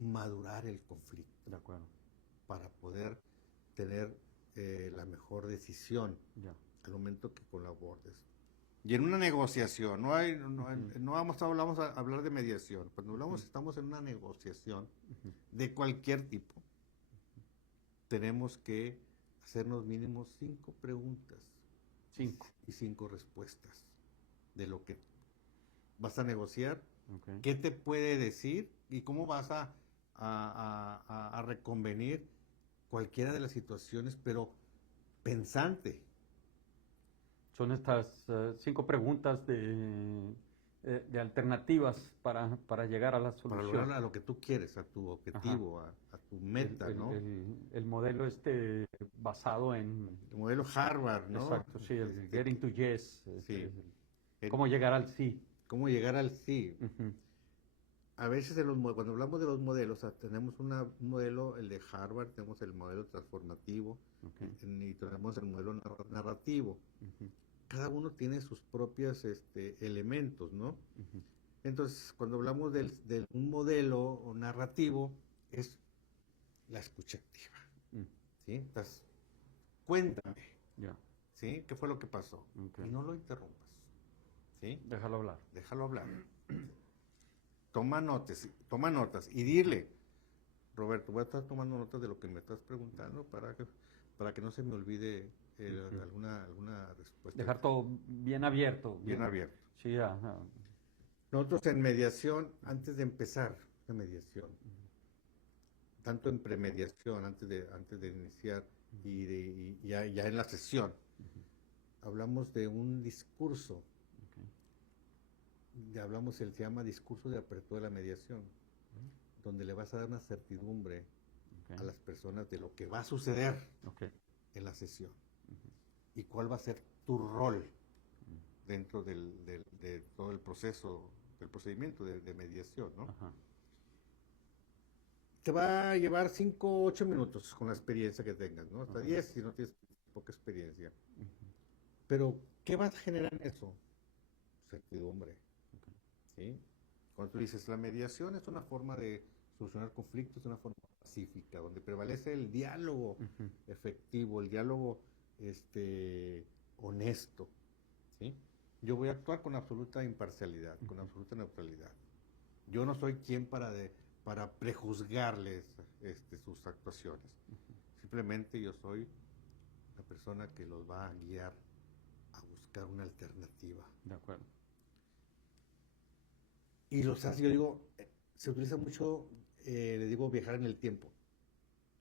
madurar el conflicto de acuerdo. para poder tener la mejor decisión Ya. al momento que colabordes. Y en una negociación, no, hay, no, Ujú, no hablamos a hablar de mediación. Cuando hablamos, ujú, estamos en una negociación ujú. de cualquier tipo. Tenemos que hacernos mínimo 5 preguntas 5. y 5 respuestas de lo que vas a negociar, Ok. qué te puede decir y cómo vas a reconvenir cualquiera de las situaciones, pero pensante. Son estas 5 preguntas de alternativas para llegar a la Para solución. lograr a lo que tú quieres, a tu Ajá. objetivo, a tu El, meta, el- ¿no? el- el modelo basado en, El modelo Harvard, ¿no? exacto, sí, el getting to yes, Sí. cómo llegar al sí. ¿Cómo llegar al sí? Ujú, A veces cuando hablamos de los modelos, tenemos un modelo, el de Harvard, tenemos el modelo transformativo ok, y tenemos el modelo narrativo. ujú, Cada uno tiene sus propios elementos, ¿no? ujú, Entonces, cuando hablamos de un modelo narrativo, es la escucha activa, mm, ¿sí? Entonces, cuéntame, ya, ¿sí? ¿Qué fue lo que pasó? ok. Y no lo interrumpas, ¿sí? Déjalo hablar. Déjalo hablar. Toma notas y dile, Roberto, voy a estar tomando notas de lo que me estás preguntando para que no se me olvide Ujú. alguna respuesta Dejar todo bien abierto. bien abierta. Sí, ajá. Nosotros en mediación, antes de empezar la mediación, tanto en premediación, antes de iniciar y ya en la sesión, Ujú, hablamos de un discurso, ok, se llama discurso de apertura de la mediación, donde le vas a dar una certidumbre Ok. a las personas de lo que va a suceder Ok. en la sesión Ujú. y cuál va a ser tu rol Mm. dentro de todo el proceso, del procedimiento de mediación, ¿no? Ajá. Te va a llevar 5 o 8 minutos con la experiencia que tengas, ¿no? Hasta Ajá. 10 si no tienes poca experiencia. Ujú. Pero, ¿qué va a generar eso? Certidumbre, Ok. ¿sí? Cuando tú dices, la mediación es una forma de solucionar conflictos de una forma pacífica, donde prevalece el diálogo Ujú. efectivo, el diálogo honesto, ¿sí? Yo voy a actuar con absoluta imparcialidad, con Ujú. absoluta neutralidad. Yo no soy quien para prejuzgarles sus actuaciones. Ujú. Simplemente yo soy la persona que los va a guiar a buscar una alternativa. De acuerdo. Y los hace, yo digo, se utiliza mucho, le digo, viajar en el tiempo.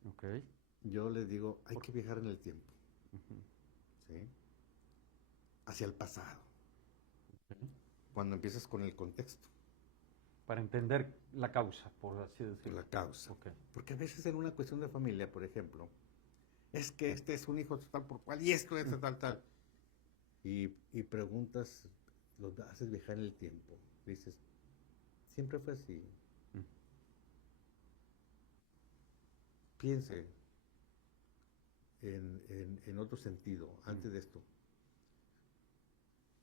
Ok. Yo les digo, hay que viajar en el tiempo, Ujú. ¿sí? Hacia el pasado, Ok. cuando empiezas con el contexto, Para entender la causa, por así decirlo. la causa. Ok. Porque a veces en una cuestión de familia, por ejemplo, es que este es un hijo tal por cual y esto, tal, tal. Y preguntas, los haces viajar en el tiempo. Dices, siempre fue así. Mm. Piense en otro sentido, Mm. antes de esto.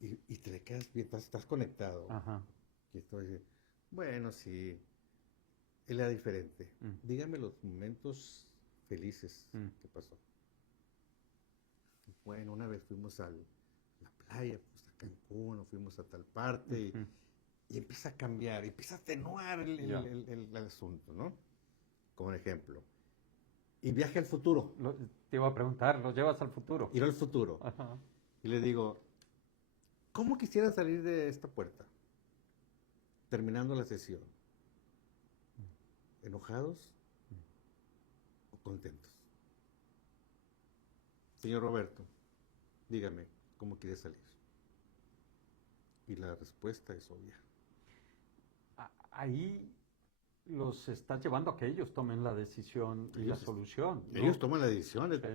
Y te le quedas bien, estás conectado. Ajá. Y estoy, bueno, sí, él era diferente. Mm. Dígame los momentos felices Mm. que pasó. Bueno, una vez fuimos a la playa, fuimos a Cancún, o fuimos a tal parte, Ujú. y empieza a cambiar, empieza a atenuar Ya. el asunto, ¿no? Como ejemplo. Y viaje al futuro, Te iba a preguntar, ¿lo llevas al futuro? ir al futuro. Ajá. Y le digo, ¿cómo quisieran salir de esta puerta? Terminando la sesión. ¿Enojados o contentos? Señor Roberto, dígame, ¿cómo quiere salir? Y la respuesta es obvia. Ahí los estás llevando a que ellos tomen la decisión y la Ellos, solución, ¿no? ellos toman las decisiones Sí,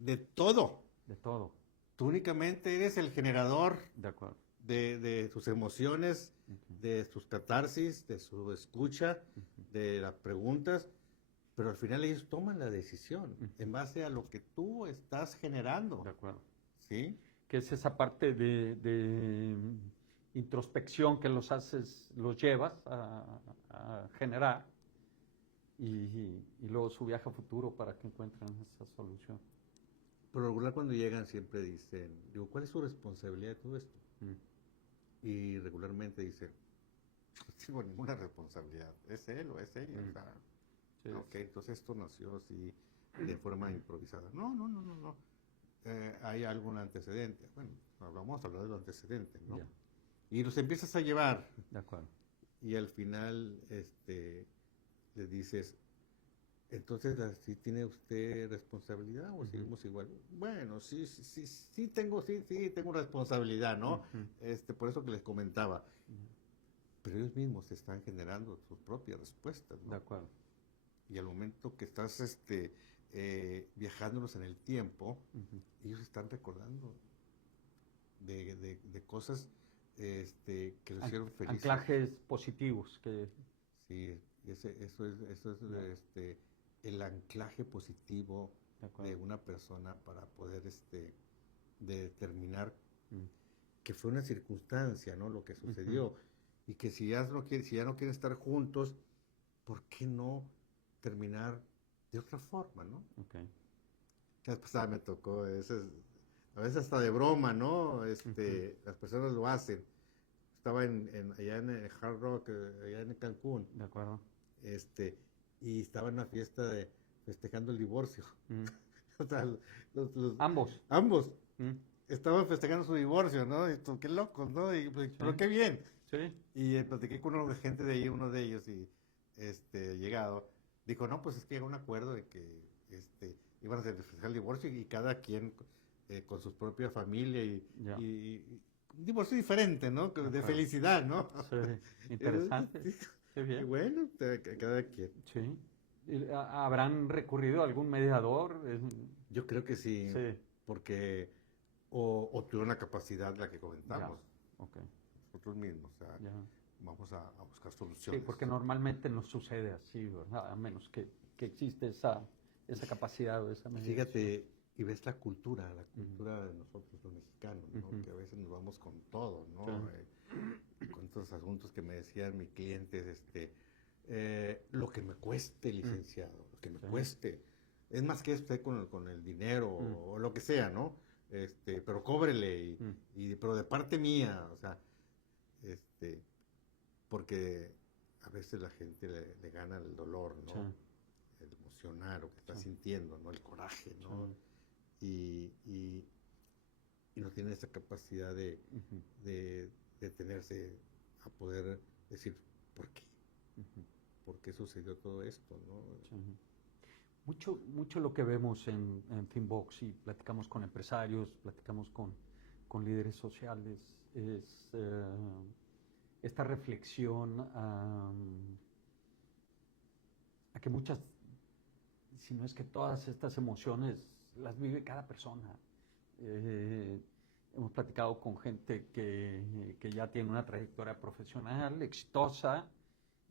de todo. de todo. Tú únicamente eres el generador De acuerdo. de sus emociones, Ujú. de sus catarsis, de su escucha, Ujú. de las preguntas, pero al final ellos toman la decisión Ujú. en base a lo que tú estás generando, De acuerdo. ¿sí? Que es esa parte de introspección que los haces, los llevas a generar y luego su viaje a futuro para que encuentren esa solución. Por lo regular cuando llegan siempre dicen, digo, ¿cuál es su responsabilidad de todo esto? Mm. Y regularmente dicen, no tengo ninguna responsabilidad, es él o es ella, o sea, Sí. ok, entonces esto nació así de forma improvisada. No, no, no, no, no. Hay algún antecedente. Bueno, vamos a hablar del antecedente, ¿no? Ya, Y los empiezas a llevar de acuerdo. y al final le dices, entonces, ¿sí tiene usted responsabilidad o Ujú. seguimos igual? Bueno, sí tengo responsabilidad, ¿no? Ujú. Por eso que les comentaba. Ujú. Pero ellos mismos están generando sus propias respuestas, De ¿no? acuerdo. Y al momento que estás viajándolos en el tiempo, Ujú. ellos están recordando de cosas que los hicieron felices. Anclajes positivos que... Sí, eso es Ya. El anclaje positivo De acuerdo. de una persona para poder determinar Mm. que fue una circunstancia, ¿no? Lo que Ujú. sucedió. Y que si ya no quieren estar juntos, ¿por qué no terminar de otra forma, ¿no? Ok. La vez pasada me tocó, a veces hasta de broma, ¿no? Ujú. Las personas lo hacen. Estaba allá en el Hard Rock, allá en Cancún, De acuerdo. este, y estaba en una fiesta festejando el divorcio. Mm. O sea, Ambos. ambos Mm. estaban festejando su divorcio, ¿no? Y tú, qué locos, ¿no? Y, pues, pero Sí. qué bien. Sí. Y platiqué con una gente de ahí, uno de ellos, y llegado, dijo, no, pues es que llegó un acuerdo de que iban a festejar el divorcio y cada quien con su propia familia Ya. y un divorcio diferente, ¿no? De Acuerdo. felicidad, ¿no? Sí. Interesante. Qué Y bien. bueno, cada quien. Sí. ¿Habrán recurrido a algún mediador? Yo creo que sí, Sí, porque o tuvieron la capacidad, la que ya, comentamos, ok, nosotros mismos, o sea, ya. vamos a buscar Sí, soluciones. porque normalmente no sucede así, ¿verdad? A menos que existe esa capacidad o esa mediación. Fíjate, y ves la cultura Ujú. de nosotros los mexicanos, ¿no? Ujú. Que a veces nos vamos con todo, ¿no? Sí. Con estos asuntos que me decían mis clientes, lo que me cueste, Mm, licenciado, lo que me sí. cueste. Es más que usted con el dinero Mm, o lo que sea, ¿no? Pero cóbrele, mm, pero de parte mía, o sea, este, porque a veces la gente le gana el dolor, sí, ¿no? El emocional, lo que está sí, sintiendo, ¿no? El coraje, ¿no? sí. Y, y, y no tiene esa capacidad Ujú, de detenerse a poder decir, ¿por qué? ujú, ¿Por qué sucedió todo esto, no? sí. Mucho lo que vemos en Finbox y platicamos con empresarios, platicamos con líderes sociales, es esta reflexión a que muchas, si no es que todas estas emociones las vive cada persona. Eh, Hemos platicado con gente que ya tiene una trayectoria profesional exitosa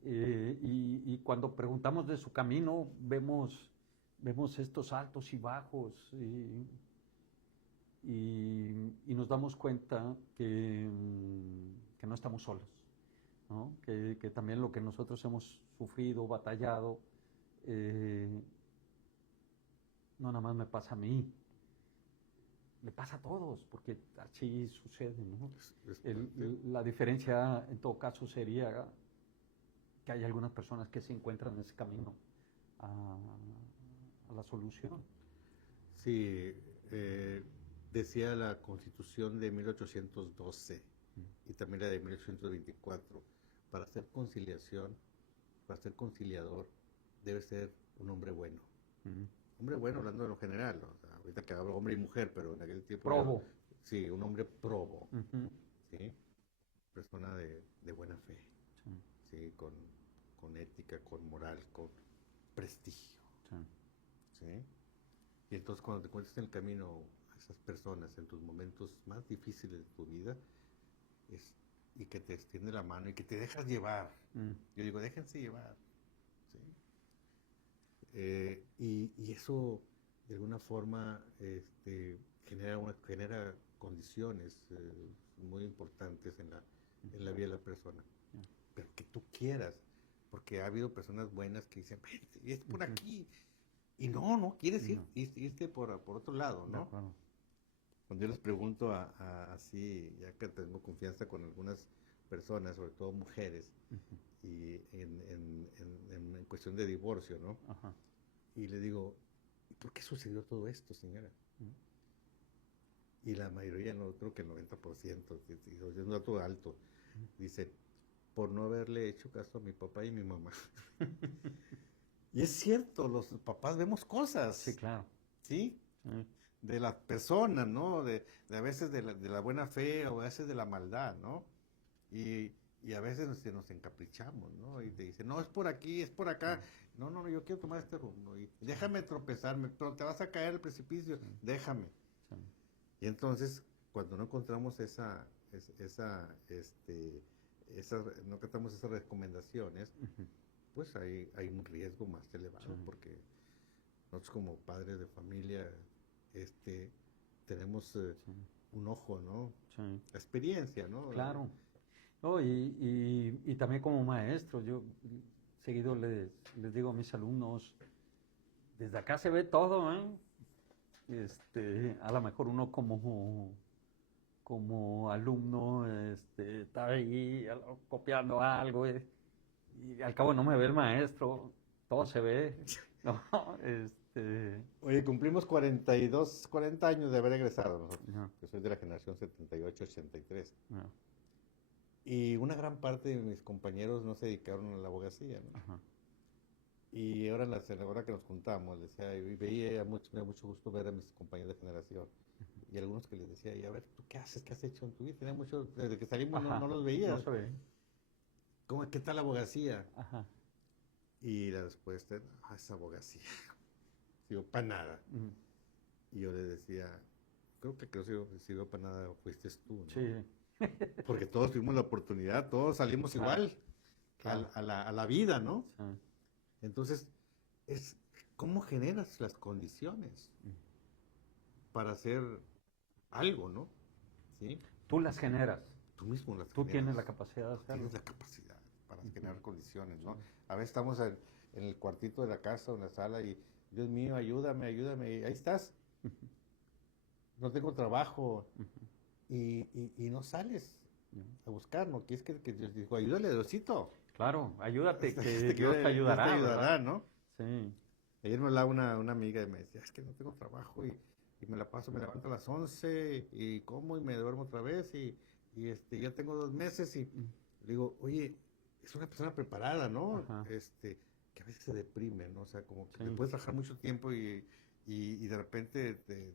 y cuando preguntamos de su camino vemos estos altos y bajos y nos damos cuenta que no estamos solos, ¿no? Que también lo que nosotros hemos sufrido, batallado, eh, no nada más me pasa a mí, le pasa a todos, porque así sucede, ¿no? Es parte. La diferencia en todo caso sería que hay algunas personas que se encuentran en ese camino a, a la solución. Sí, decía la Constitución de 1812 y también la de 1824, para hacer conciliación, para ser conciliador, debe ser un hombre bueno. Mm. Hombre bueno, hablando de lo general, ¿no? O sea, ahorita que hablo hombre y mujer, pero en aquel tiempo era, Probo. sí, un hombre probo, Ujú. ¿sí? Persona de buena fe, Sí, ¿sí? Con ética, con moral, con prestigio, sí, ¿sí? Y entonces cuando te encuentres en el camino a esas personas en tus momentos más difíciles de tu vida, es, y que te extiende la mano y que te dejas llevar, mm, yo digo, déjense llevar, ¿sí? Y eso de alguna forma genera condiciones muy importantes en la vida de la persona. yeah, Pero que tú quieras, porque ha habido personas buenas que dicen, "Vente, es por ujú. aquí", y no quieres No, irte por otro lado, de ¿no? acuerdo. Cuando yo les pregunto así, ya que tengo confianza con algunas personas, sobre todo mujeres, Ujú. y en cuestión de divorcio, ¿no? Ajá. Y le digo, ¿y por qué sucedió todo esto, señora? Mm, Y la mayoría, no, creo que el 90%, es un dato alto, dice, por no haberle hecho caso a mi papá y mi mamá. Y es cierto, los papás vemos sí, cosas, claro. ¿sí? Sí, De las personas, ¿no? De a veces de la buena fe o a veces de la maldad, ¿no? Y, y a veces nos encaprichamos, ¿no? Y te dicen, no, es por aquí, es por sí, acá. No, no, no, yo quiero tomar este rumbo. Y déjame tropezarme, pero te vas a caer al precipicio, sí, déjame. sí. Y entonces, cuando no encontramos no encontramos esas recomendaciones, Ujú. pues hay un riesgo más Sí, elevado, porque nosotros como padres de familia, tenemos sí, un ojo, ¿no? sí. La experiencia, ¿no? Claro. No, y también como maestro, yo seguido les digo a mis alumnos, desde acá se ve todo, ¿eh? A lo mejor uno como alumno está ahí copiando algo y al cabo no me ve el maestro, todo se ve, ¿no? Oye, cumplimos 40 años de haber egresado nosotros. No, Yo soy de la generación 78-83. no, Y una gran parte de mis compañeros no se dedicaron a la abogacía, ¿no? ajá, Y ahora, ahora que nos juntamos, decía, y veía mucho, me da mucho gusto ver a mis compañeros de generación. Y algunos que les decía, y a ver, ¿tú qué haces? ¿Qué has hecho en tu vida? Tenía mucho, desde que salimos no ajá, los no veías. se ve, ¿Qué tal la abogacía? ajá, Y la respuesta, es abogacía. Digo, para nada. Ujú. Y yo le decía, creo que el que no sirvió para nada fuiste tú, ¿no? Sí, Porque todos tuvimos la oportunidad, todos salimos claro, igual claro. a la vida, ¿no? Sí. Entonces, es cómo generas las condiciones Ujú. para hacer algo, ¿no? ¿Sí? Tú las generas, Tú mismo las tú generas. tienes la capacidad de Tú hacerlo. tienes la capacidad para Ujú. generar condiciones, Sí, ¿no? A veces estamos en el cuartito de la casa o en la sala y, Dios mío, ayúdame, ayúdame. Y ahí estás, ujú, no tengo trabajo ujú, y no sales ya. a buscar, ¿no? ¿Quieres que Dios dijo, ayúdale, Diosito? Claro, ayúdate, que Que Dios te Dios te ayudará, ¿verdad? ayudará, ¿no? Sí, Ayer me hablaba una amiga y me decía, es que no tengo trabajo y me la paso, me levanto a las 11 y como y me duermo otra vez ya tengo 2 meses y mm, le digo, oye, es una persona preparada, ¿no? ajá, Que a veces se deprime, ¿no? O sea, como que sí, después de trabajar mucho tiempo y de repente te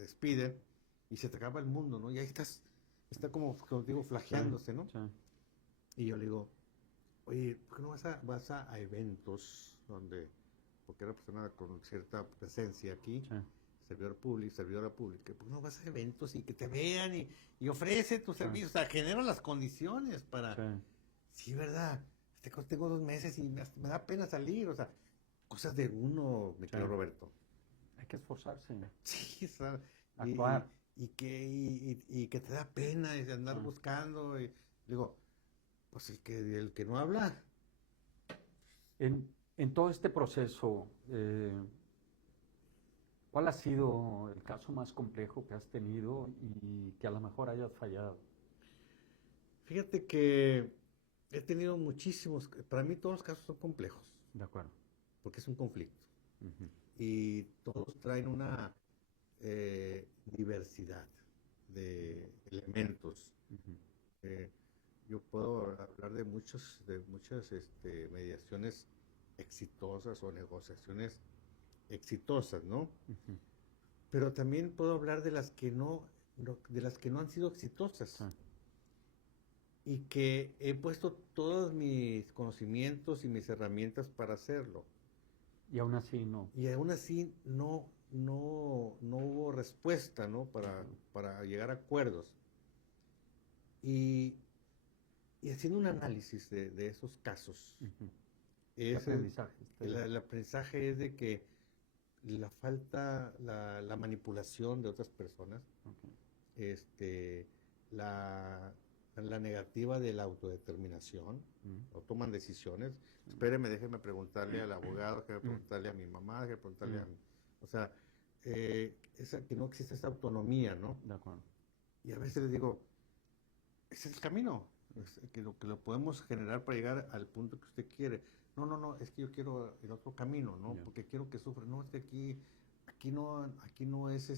despiden y se te acaba el mundo, ¿no? Y ahí está como digo, sí, flageándose, ¿no? sí, Y yo le digo, oye, ¿por qué no vas a eventos donde, porque era una persona con cierta presencia aquí, sí, servidor público, servidora pública, ¿por qué no vas a eventos y que te vean y ofrece tus sí, servicios? O sea, genera las condiciones para, sí. sí, ¿verdad? Tengo 2 meses y hasta me da pena salir, o sea, cosas de uno, mi Sí. querido Roberto. Hay que esforzarse, Sí, o sea, y, actuar. y, y que te da pena de Sí. andar buscando, y digo, pues el que no habla. En todo este proceso, ¿cuál ha sido el caso más complejo que has tenido y que a lo mejor hayas fallado? Fíjate que he tenido muchísimos, para mí todos los casos son complejos, De acuerdo. porque es un conflicto. Ujú, Y todos traen una diversidad de elementos. ujú, Eh, yo puedo hablar de muchas mediaciones exitosas o negociaciones exitosas, ¿no? ujú. Pero también puedo hablar de las que no han sido exitosas Sí. y que he puesto todos mis conocimientos y mis herramientas para hacerlo. Y aún así no. Y aún así no hubo respuesta, ¿no? Para, Ujú, para llegar a acuerdos. Y, y haciendo un análisis de esos casos, ujú. ¿Qué es aprendizajes te deja? el aprendizaje es de que la manipulación de otras personas, Ok. este, la, la negativa de la autodeterminación, Mm, no toman decisiones. mm, Espéreme, déjeme preguntarle al abogado, déjeme mm, preguntarle a mi mamá, déjeme preguntarle mm. a mi... O sea, que no existe esa autonomía, ¿no? De acuerdo. Y a veces les digo, ese es el camino, Mm, que lo podemos generar para llegar al punto que usted quiere. No, no, no, es que yo quiero el otro camino, ¿no? ya. Porque quiero que sufra. No, es que aquí no es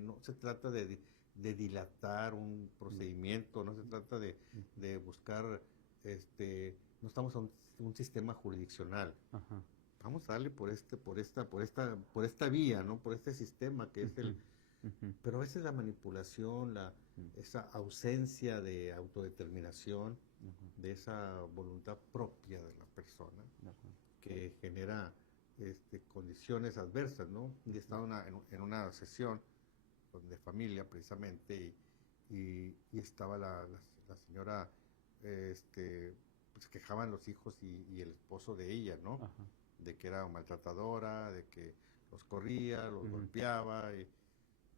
no se trata de dilatar un Mm, procedimiento, no se trata de, mm, de buscar, no estamos en un sistema jurisdiccional. ajá. Vamos a darle por esta vía, ¿no? Por este sistema que es Ujú, ujú, pero a veces la manipulación, mm, esa ausencia de autodeterminación, ujú, de esa voluntad propia de la persona, de acuerdo. que genera condiciones adversas, ¿no? Y he estado en una sesión de familia precisamente y estaba la señora, pues quejaban los hijos y el esposo de ella, ¿no? Ajá. De que era maltratadora, de que los corría, los Ujú, golpeaba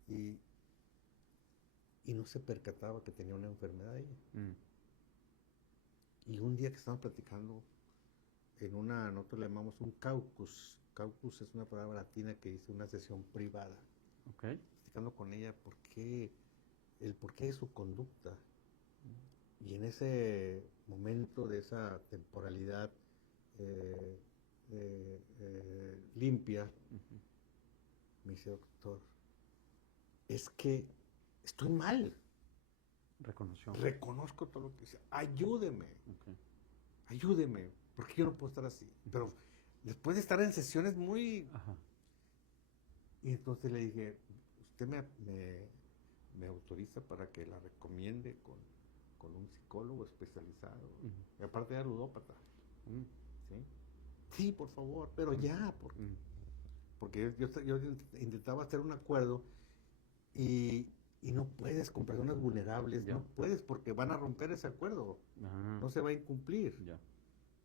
y, y no se percataba que tenía una enfermedad ella. mm, Y un día que estábamos platicando nosotros le llamamos un caucus. Caucus es una palabra latina que dice una sesión privada. ok. Platicando con ella el porqué de su conducta. Y en ese momento de esa temporalidad eh, limpia, Ujú, me dice, doctor, es que estoy mal. reconoció. Reconozco todo lo que dice. Ayúdeme. Ok. Ayúdeme, porque yo no puedo estar así. Pero después de estar en sesiones muy... Ajá. Y entonces le dije, ¿usted me autoriza para que la recomiende con un psicólogo especializado? Ujú, Y aparte era ludópata, mm, ¿sí? Sí, por favor, pero ya, porque yo intentaba hacer un acuerdo y, y no puedes con personas vulnerables, Ya. no puedes porque van a romper ese acuerdo, Ah, no se va a incumplir. ya.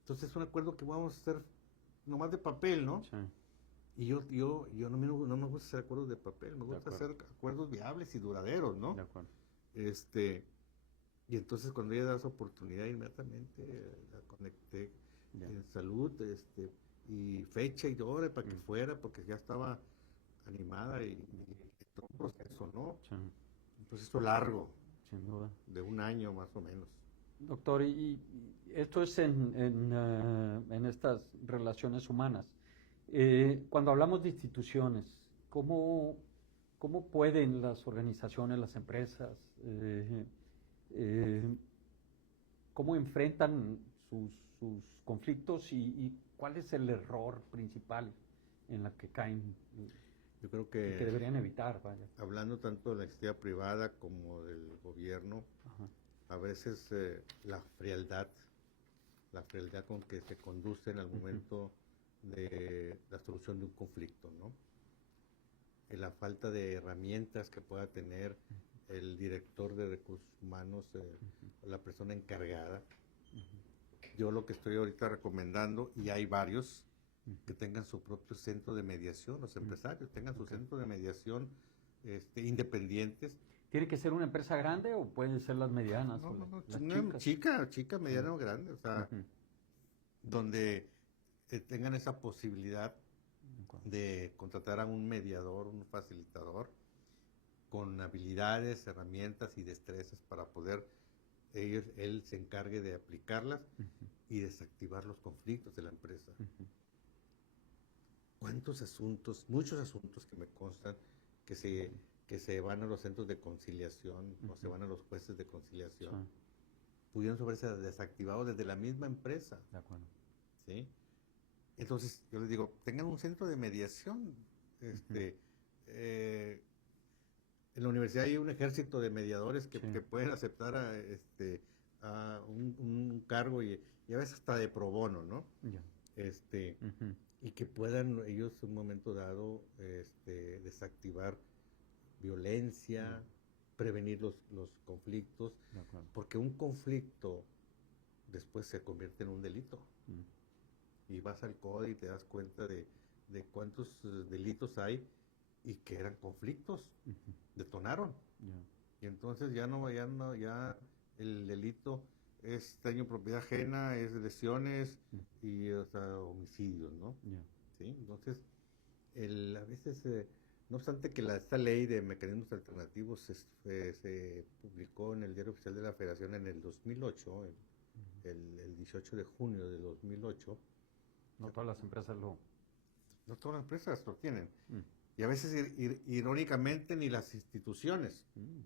Entonces es un acuerdo que vamos a hacer nomás de papel, ¿no? Sí, Y yo no me gusta hacer acuerdos de papel, me de gusta acuerdo. hacer acuerdos viables y duraderos, ¿no? De acuerdo. Este, y entonces cuando ella da esa oportunidad, inmediatamente la conecté Ya. en salud, y fecha y hora para que fuera, porque ya estaba animada y todo un proceso, ¿no? Sí, Un proceso largo, sin duda. de un año más o menos. Doctor, y esto es en estas relaciones humanas. Cuando hablamos de instituciones, ¿cómo pueden las organizaciones, las empresas, eh, cómo enfrentan sus conflictos y cuál es el error principal en la que caen Yo creo y que que deberían evitar, vaya? hablando tanto de la iniciativa privada como del gobierno, Ajá. a veces la frialdad con que se conducen al momento de la solución de un conflicto, ¿no? La falta de herramientas que pueda tener el director de recursos humanos, la persona encargada. Yo lo que estoy ahorita recomendando, y hay varios, que tengan su propio centro de mediación, los empresarios tengan su centro de mediación independientes. ¿Tiene que ser una empresa grande o pueden ser las medianas No, o no, no, las una chicas? chica, mediana o grande, o sea, Ujú. donde tengan esa posibilidad De acuerdo. de contratar a un mediador, un facilitador, con habilidades, herramientas y destrezas para poder él se encargue de aplicarlas Ujú. y desactivar los conflictos de la empresa. Ujú. ¿Cuántos asuntos, muchos asuntos que me constan que se van a los centros de conciliación o se van a los jueces de conciliación, Sí, pudieron haberse desactivado desde la misma empresa, de acuerdo. ¿sí? Entonces, yo les digo, tengan un centro de mediación. En la universidad hay un ejército de mediadores Sí. que pueden aceptar a un cargo y a veces hasta de pro bono, ¿no? Ya. Ujú. Y que puedan ellos en un momento dado desactivar violencia, prevenir los conflictos, De acuerdo. porque un conflicto después se convierte en un delito. Y vas al CODE y te das cuenta de cuántos delitos hay y que eran conflictos, Ujú. detonaron. Ya. Y entonces ya el delito es daño en propiedad ajena, es lesiones y o sea, homicidios, ¿no? Ya. ¿Sí? Entonces, a veces, no obstante que esta ley de mecanismos alternativos se publicó en el Diario Oficial de la Federación en el 2008, el 18 de junio de 2008, No todas las empresas lo... no todas las empresas lo tienen. Mm. Y a veces, irónicamente, ni las instituciones, Mm.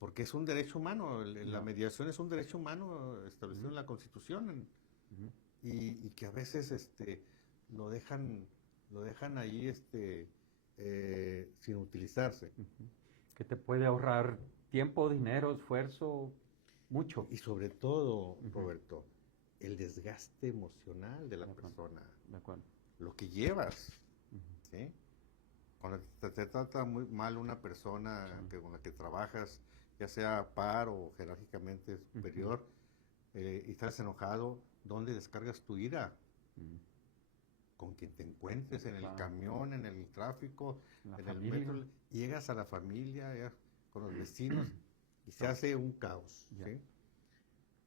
porque es un derecho humano, la No. mediación es un derecho humano establecido en la Constitución, Ujú. y que a veces lo dejan ahí sin utilizarse. Ujú. Que te puede ahorrar tiempo, dinero, esfuerzo, mucho. Y sobre todo, Ujú. Roberto, el desgaste emocional de la De acuerdo. persona, De acuerdo. lo que llevas, Ujú. ¿sí? Cuando te trata muy mal una persona Sí. con la que trabajas, ya sea par o jerárquicamente superior, y estás enojado, ¿dónde descargas tu ira? Mm. Con quien te encuentres, en el Claro. camión, en el tráfico, La en familia. el metro, llegas a la familia, llegas con los vecinos y se hace un caos, Ya. ¿sí?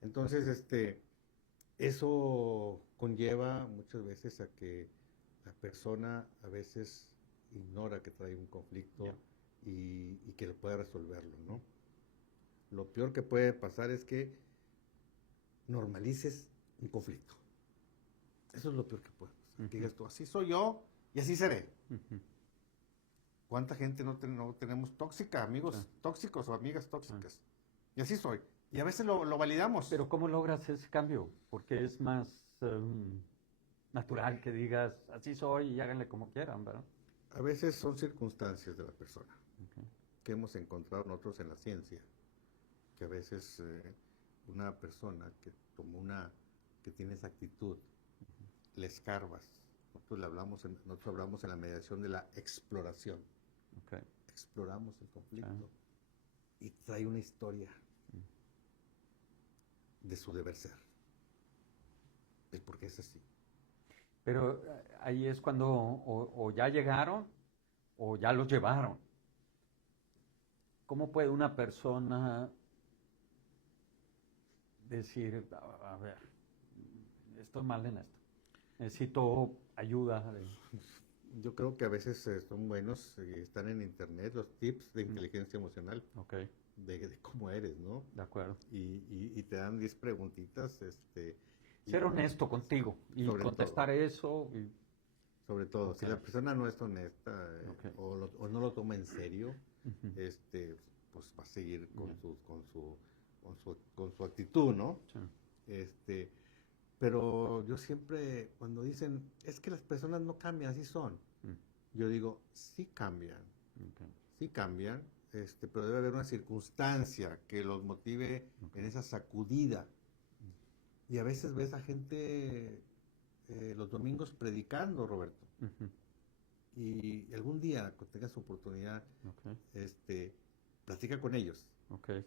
Entonces, eso conlleva muchas veces a que la persona a veces ignora que trae un conflicto Ya. y que puede resolverlo, ¿no? Lo peor que puede pasar es que normalices un conflicto. Eso es lo peor que puede pasar. Que digas tú, así soy yo y así seré. Ujú. ¿Cuánta gente no tenemos tóxica, amigos Sí. tóxicos o amigas tóxicas? Y así soy. Y a veces lo validamos. Pero ¿cómo logras ese cambio? Porque es más natural que digas, así soy y háganle como quieran, ¿verdad? A veces son circunstancias de la persona Okay. que hemos encontrado nosotros en la ciencia. Que a veces una persona que tiene esa actitud le escarbas. Nosotros hablamos en la mediación de la exploración. Okay. Exploramos el conflicto y trae una historia de su deber ser, el por qué es así. Pero ahí es cuando o ya llegaron o ya los llevaron. ¿Cómo puede una persona decir, a ver, estoy mal en esto, necesito ayuda? Yo creo que a veces son buenos, están en internet los tips de inteligencia emocional, Okay. de cómo eres, ¿no? De acuerdo. Y te dan 10 preguntitas. Ser honesto contigo y contestar eso. Sobre todo, Okay. si la persona no es honesta Okay. o no lo toma en serio, Uh-huh. pues va a seguir con Yeah. con su actitud, ¿no? Sí. Pero yo siempre, cuando dicen, es que las personas no cambian, así son, yo digo, sí cambian, Okay. sí cambian, pero debe haber una circunstancia que los motive en esa sacudida. Y a veces ves a gente los domingos predicando, Roberto. Uh-huh. Y algún día, cuando tengas oportunidad, Okay. platica con ellos Okay.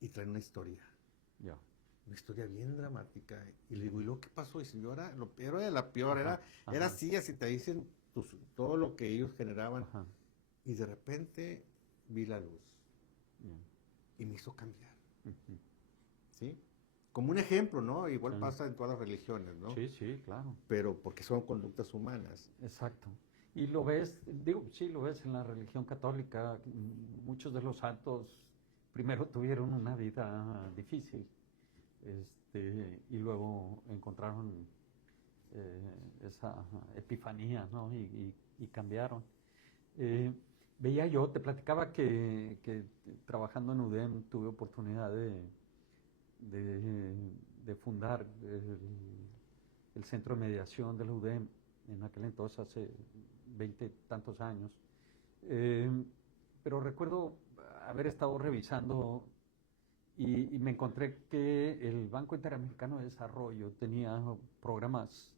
y traen una historia. Yeah. Una historia bien dramática. Y le digo, ¿y luego qué pasó? Y si yo era, lo peor de la peor, era Ajá. así te dicen todo lo que ellos generaban. Ajá. Y de repente vi la luz Yeah. y me hizo cambiar. Uh-huh. ¿Sí? Como un ejemplo, ¿no? Igual Sí. pasa en todas las religiones, ¿no? Sí, sí, claro. Pero porque son conductas humanas. Exacto. Y lo ves, digo, sí, lo ves en la religión católica. Muchos de los santos primero tuvieron una vida difícil, y luego encontraron esa epifanía, ¿no? Y cambiaron. Veía yo, te platicaba que trabajando en UDEM tuve oportunidad de fundar el centro de mediación de la UDEM en aquel entonces, hace 20 tantos años. Pero recuerdo haber estado revisando y me encontré que el Banco Interamericano de Desarrollo tenía programas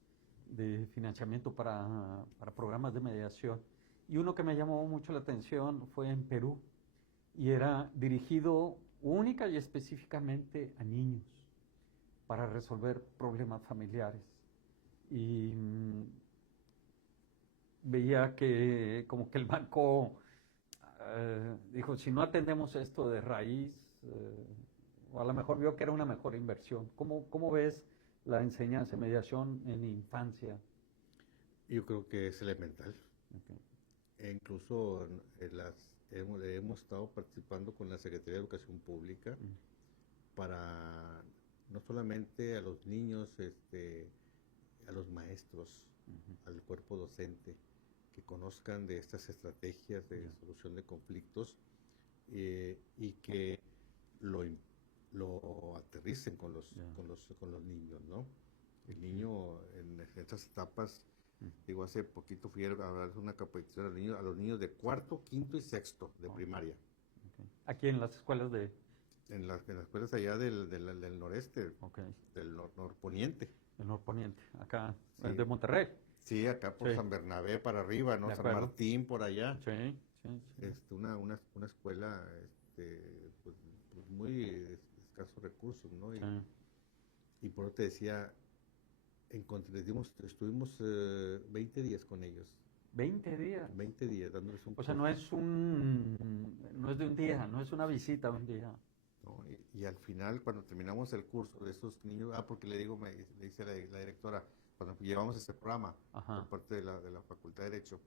de financiamiento para programas de mediación. Y uno que me llamó mucho la atención fue en Perú y era dirigido única y específicamente a niños para resolver problemas familiares. Y veía que como que el banco dijo, si no atendemos esto de raíz, o a lo mejor vio que era una mejor inversión. ¿Cómo ves la enseñanza de mediación en infancia? Yo creo que es elemental. Okay. E incluso hemos estado participando con la Secretaría de Educación Pública para no solamente a los niños, a los maestros, al cuerpo docente, que conozcan de estas estrategias de solución de conflictos y que lo aterricen con los niños, ¿no? El niño en estas etapas, digo, hace poquito fui a dar una capacitación a los niños de cuarto, quinto y sexto de primaria. Okay. Aquí en las escuelas en las escuelas allá del noreste, del norponiente. El norponiente, acá, sí. De Monterrey. Sí, acá por San Bernabé para arriba, ¿no? San Martín por allá. Sí. Una escuela pues muy escasos recursos, ¿no? Y por eso te decía, estuvimos 20 días con ellos. 20 días. 20 días dándoles un curso. O sea, no es de un día, no es una visita de un día. No, y al final, cuando terminamos el curso de esos niños, porque le dice la directora, cuando llevamos este programa por parte de la Facultad de Derecho,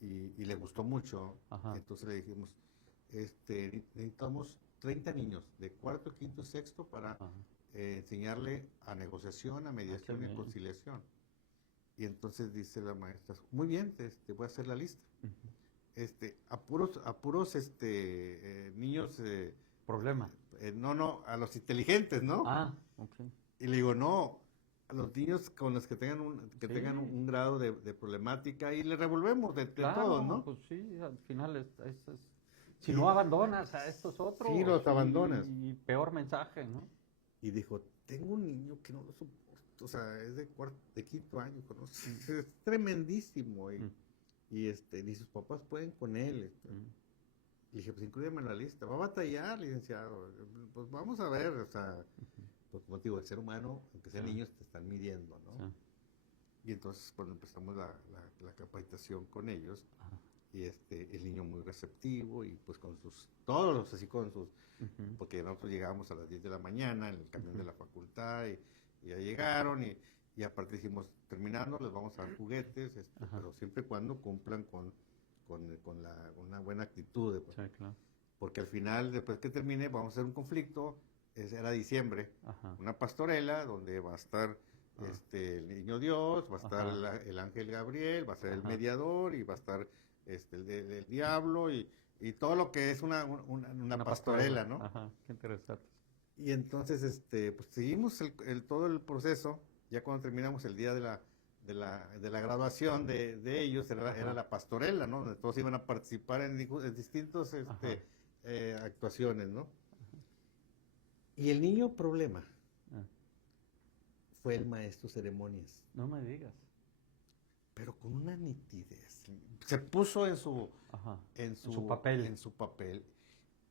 y le gustó mucho, entonces le dijimos, necesitamos 30 niños de cuarto, quinto y sexto para enseñarle a negociación, a mediación y a conciliación. Y entonces dice la maestra, muy bien, voy a hacer la lista. A puros niños... ¿Problema? No, a los inteligentes, ¿no? Okay. Y le digo, no, a los niños con los que tengan un grado de problemática y le revolvemos de todo, ¿no? Pues sí, al final si no abandonas a estos otros. Sí, los abandonas. Y peor mensaje, ¿no? Y dijo, tengo un niño que no lo soporto. o sea, es de quinto año, conoce, es tremendísimo. Ni sus papás pueden con él. Le dije, pues inclúyeme en la lista. Va a batallar, licenciado. Pues vamos a ver, o sea, pues como te digo, el ser humano, aunque sean niños, te están midiendo, ¿no? Y entonces cuando empezamos la capacitación con ellos, el niño muy receptivo y pues con todos así con sus, porque nosotros llegábamos a las 10 de la mañana en el camión de la facultad y ya llegaron y aparte dijimos, terminando, les vamos a dar juguetes, pero siempre y cuando cumplan con una buena actitud. Pues. Sí, claro. Porque al final, después que termine, vamos a hacer un conflicto, era diciembre, una pastorela donde va a estar el niño Dios, va a estar el ángel Gabriel, va a ser el mediador y va a estar el diablo y todo lo que es una pastorela, ¿no? Ajá, qué interesante. Y entonces, pues seguimos todo el proceso, ya cuando terminamos el día de la graduación de ellos, era la pastorela, ¿no? Donde todos iban a participar en distintos actuaciones, ¿no? Y el niño problema fue el maestro ceremonias. No me digas. Pero con una nitidez. Se puso en su papel. En su papel.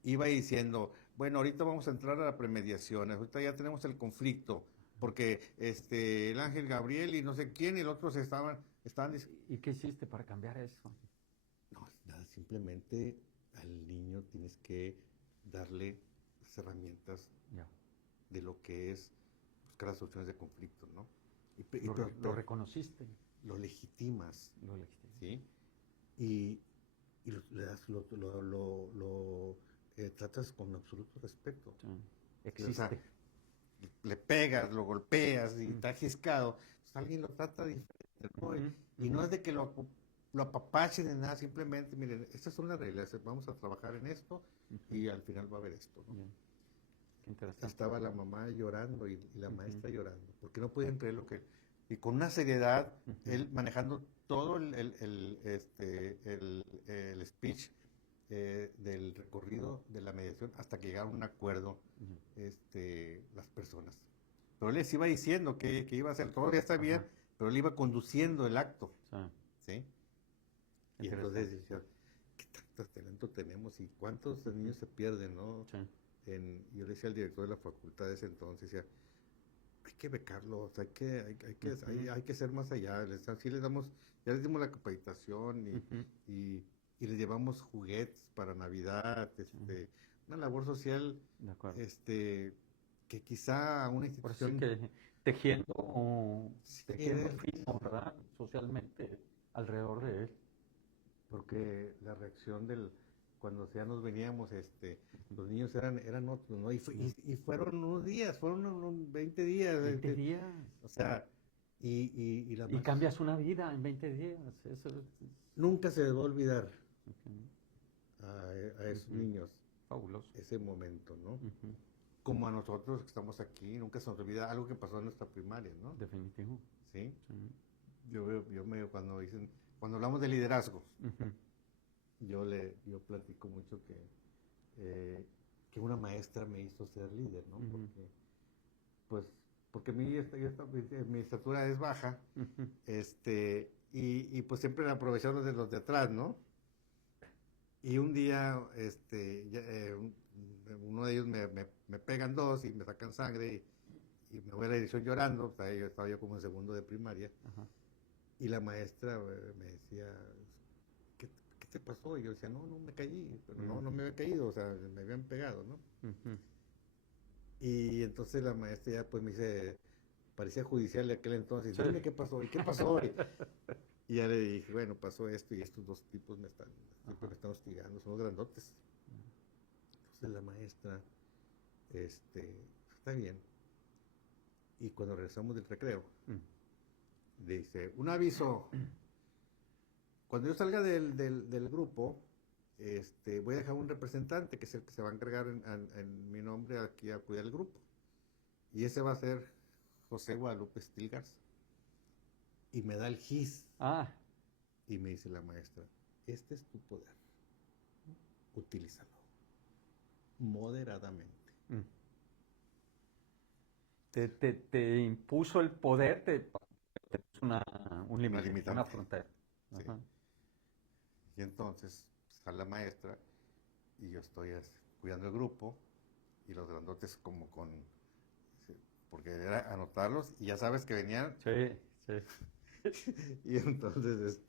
Iba diciendo, bueno, ahorita vamos a entrar a la premediación, ahorita ya tenemos el conflicto, porque el ángel Gabriel y no sé quién y el otro estaban ¿Y qué hiciste para cambiar eso? No, nada, simplemente al niño tienes que darle las herramientas de lo que es buscar las soluciones de conflicto, ¿no? Lo reconociste. Lo legitimas. ¿Sí? Y le das, lo tratas con absoluto respeto. Sí. Existe. O sea, le pegas, lo golpeas y está giscado, pues alguien lo trata diferente, ¿no? Y no es de que lo apapache de nada, simplemente, miren, estas son las reglas, vamos a trabajar en esto y al final va a haber esto, ¿no? Qué interesante. Estaba la mamá llorando y la maestra llorando, porque no podían creer lo que... Y con una seriedad, él manejando todo el speech del recorrido de la mediación hasta que llegaron a un acuerdo las personas. Pero él les iba diciendo que iba a hacer, todo ya está bien, pero él iba conduciendo el acto. ¿Sí? Y entonces decía, ¿qué tanto talento tenemos y cuántos niños se pierden, no? Sí. Yo le decía al director de la facultad de ese entonces, decía, hay que becarlos, hay que ser más allá. Ya les dimos la capacitación y les llevamos juguetes para Navidad, una labor social, que quizá una institución... Por eso que tejiendo fino, ¿verdad? Socialmente alrededor de él. Porque la reacción cuando ya nos veníamos, los niños eran otros, ¿no? Y fueron unos días, fueron unos 20 días. 20 días. O sea, y cambias una vida en 20 días. Eso nunca se les va a olvidar a esos niños. Fabuloso. Ese momento, ¿no? Como a nosotros que estamos aquí, nunca se nos olvida algo que pasó en nuestra primaria, ¿no? Definitivo. ¿Sí? Cuando hablamos de liderazgo, yo platico mucho que una maestra me hizo ser líder, ¿no? Porque mi estatura es baja, y pues siempre aprovechando de los de atrás, ¿no? Y un día, uno de ellos me pegan dos y me sacan sangre y me voy a la dirección llorando, o sea, estaba yo como en segundo de primaria. Y la maestra me decía, ¿qué te pasó? Y yo decía, no me caí, pero no me había caído, o sea, me habían pegado, ¿no? Y entonces la maestra ya pues me dice, parecía judicial de aquel entonces, dime qué pasó, ¿y qué pasó? Y ya le dije, bueno, pasó esto y estos dos tipos siempre me están hostigando, son los grandotes. Entonces la maestra, está bien. Y cuando regresamos del recreo, dice, un aviso, cuando yo salga del grupo, voy a dejar un representante que es el que se va a encargar en mi nombre aquí a cuidar el grupo. Y ese va a ser José Guadalupe Stilgarza. Y me da el gis. Y me dice la maestra, este es tu poder. Utilízalo. Moderadamente. te impuso el poder, te puso un límite, limitante. una frontera. Sí. Ajá. Y entonces sale la maestra y yo estoy cuidando el grupo y los grandotes como con... Porque era anotarlos y ya sabes que venían Sí, sí. y entonces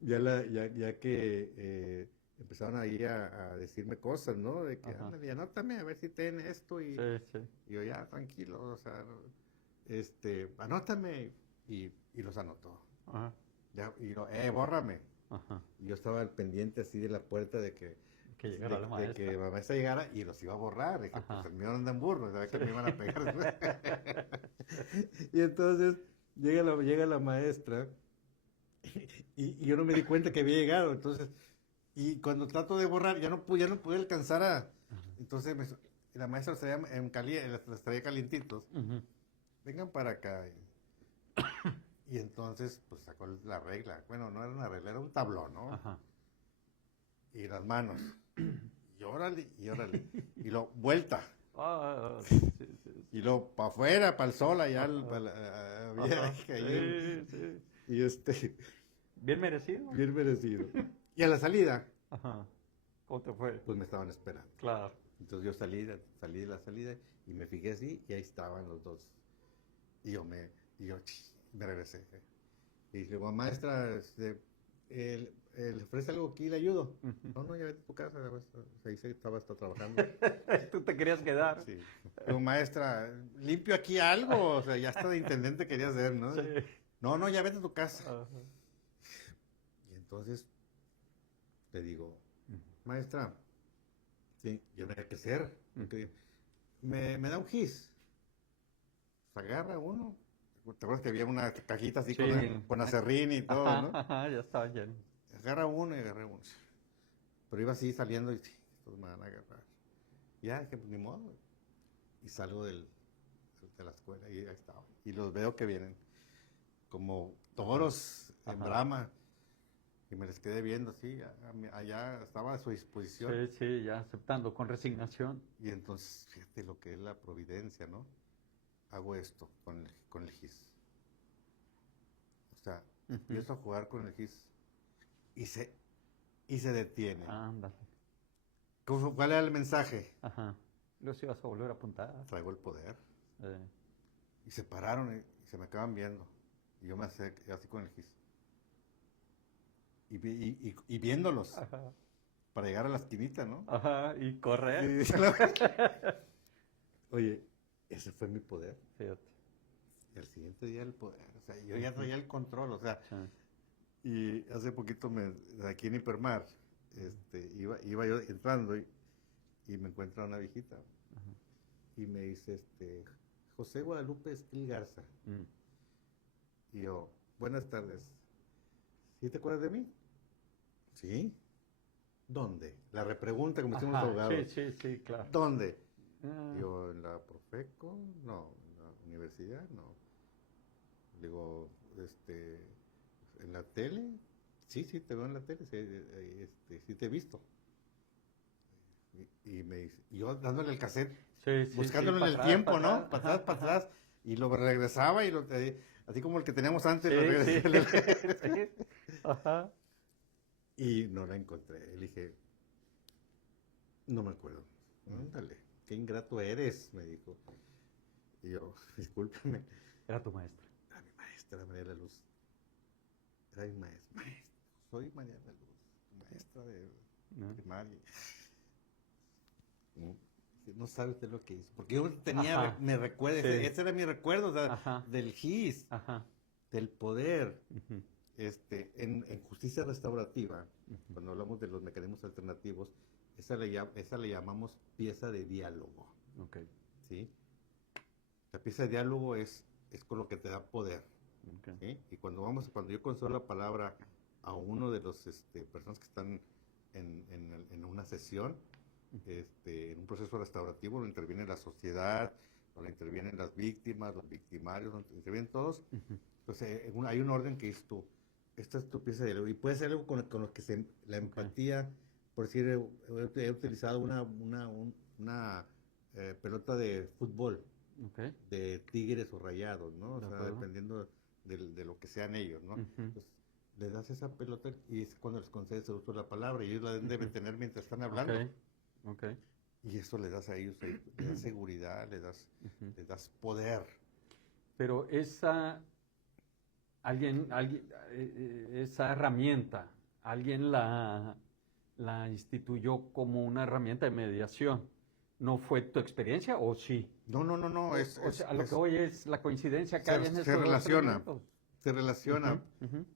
ya que empezaron ahí a decirme cosas, ¿no? De que, Ajá. ándale, anótame a ver si ten esto Sí, sí. y yo ya, tranquilo, o sea, anótame y los anotó. Ajá. Ya, y yo, bórrame. Ajá. Y yo estaba al pendiente así de la puerta de que llegara la de que maestra. la maestra llegara y los iba a borrar, de que Ajá. pues el mío anda en burro, sabía que me iban a pegar. Y entonces llega la maestra y yo no me di cuenta que había llegado, entonces, y cuando trato de borrar, ya no pude alcanzar entonces la maestra los traía calientitos, Ujú. vengan para acá. Y entonces, pues sacó la regla, bueno, no era una regla, era un tablón, ¿no? Ajá. Y las manos, y órale, y lo vuelta. Ah, sí, sí, sí. Y luego para afuera, para el sol, allá había Ajá. caído. Sí, sí. Y Bien merecido. bien merecido. Y a la salida, Ajá. ¿Cómo te fue? pues me estaban esperando. Claro. Entonces yo salí de la salida y me fijé así y ahí estaban los dos. Y yo me regresé. Y dije, bueno, maestra, ¿le ofrece algo aquí? ¿Le ayudo? Ujú. No, ya vete a tu casa. Ahí se estaba hasta trabajando. Tú te querías quedar. Sí. Digo, maestra, limpio aquí algo. O sea, ya hasta de intendente quería hacer, ¿no? Sí. No, ya vete a tu casa. Ajá. Y entonces le digo, Ujú. maestra, sí, yo no sé qué hacer. Porque me da un gis. Agarra uno. ¿Te acuerdas que había una cajita así Sí. con acerrín y todo, Ajá, ¿no? ajá, ya estaba lleno. Agarra uno y agarré uno. Pero iba así saliendo y sí, estos me van a agarrar. Ya, que pues ni modo. Y salgo de la escuela y ahí estaba. Y los veo que vienen como toros en Ajá. brama. Y me les quedé viendo así. Allá estaba a su disposición. Sí, sí, ya aceptando con resignación. Y entonces, fíjate lo que es la providencia, ¿no? Hago esto con el gis. O sea, empiezo a jugar con el gis y se detiene. Ándale. ¿Cuál era el mensaje? Ajá. Los ibas a volver a apuntar. Traigo el poder. Sí. Y se pararon y se me acaban viendo. Y yo me acerqué así con el gis. Y viéndolos Ajá. para llegar a la esquinita, ¿no? Ajá. Y correr. Y oye, ese fue mi poder. Fíjate. El siguiente día el poder. O sea, yo ya traía el control. O sea, Sí. y hace poquito aquí en Hipermar, iba yo entrando y me encuentra una viejita. Ajá. Y me dice, José Guadalupe Esquil Garza. Mm. Y yo, buenas tardes. ¿Sí te acuerdas de mí? Sí. ¿Dónde? La repregunta como decimos los Ajá. abogados. Sí, sí, sí, claro. ¿Dónde? Ah, Yo, ¿en la Profeco? No. ¿En la universidad? No. Digo, ¿en la tele? Sí, te veo en la tele, sí, sí te he visto. Y me dice, y yo dándole el cassette, sí, sí, buscándolo sí, en el para tiempo, atrás, ¿no? Para ajá, atrás, ajá. y lo regresaba así como el que teníamos antes, lo Sí, sí, regresaba. sí. Ajá. Y no la encontré. Le dije, no me acuerdo. Ándale, qué ingrato eres, me dijo. Y yo, discúlpeme. Era tu maestra. Era mi maestra, María de la Luz. Era mi maestra. Maestra, soy María de la Luz, maestra de ¿No? primaria. No sabe usted lo que hizo. Porque yo tenía, Ajá. me recuerda, Sí. ese era mi recuerdo, o sea, Ajá. del GIS, Ajá. del poder. Ujú. En justicia restaurativa, Ujú. cuando hablamos de los mecanismos alternativos, esa le llamamos pieza de diálogo, Ok. ¿sí? La pieza de diálogo es con lo que te da poder, Ok. ¿sí? Y cuando yo concedo la palabra a uno de los personas que están en una sesión, en un proceso restaurativo, donde interviene la sociedad, donde intervienen las víctimas, los victimarios, donde intervienen todos, Ujú. pues hay un orden que dices tú, esta es tu pieza de diálogo, y puede ser algo con lo que la empatía, por decir, he utilizado una pelota de fútbol, Ok. de tigres o rayados, ¿no? O De sea, acuerdo. dependiendo de lo que sean ellos, ¿no? Ujú. Pues le das esa pelota y es cuando les concedes el uso de la palabra y ellos la deben Ujú. tener mientras están Ok. hablando. Ok. Y eso le das a ellos, le das seguridad, Ujú. les das poder. Pero esa herramienta, alguien la instituyó como una herramienta de mediación. ¿No fue tu experiencia o sí? No, no, no, no, O sea, a lo que voy es la coincidencia que hay en se estos dos relaciona, elementos. se Ujú, relaciona. ujú,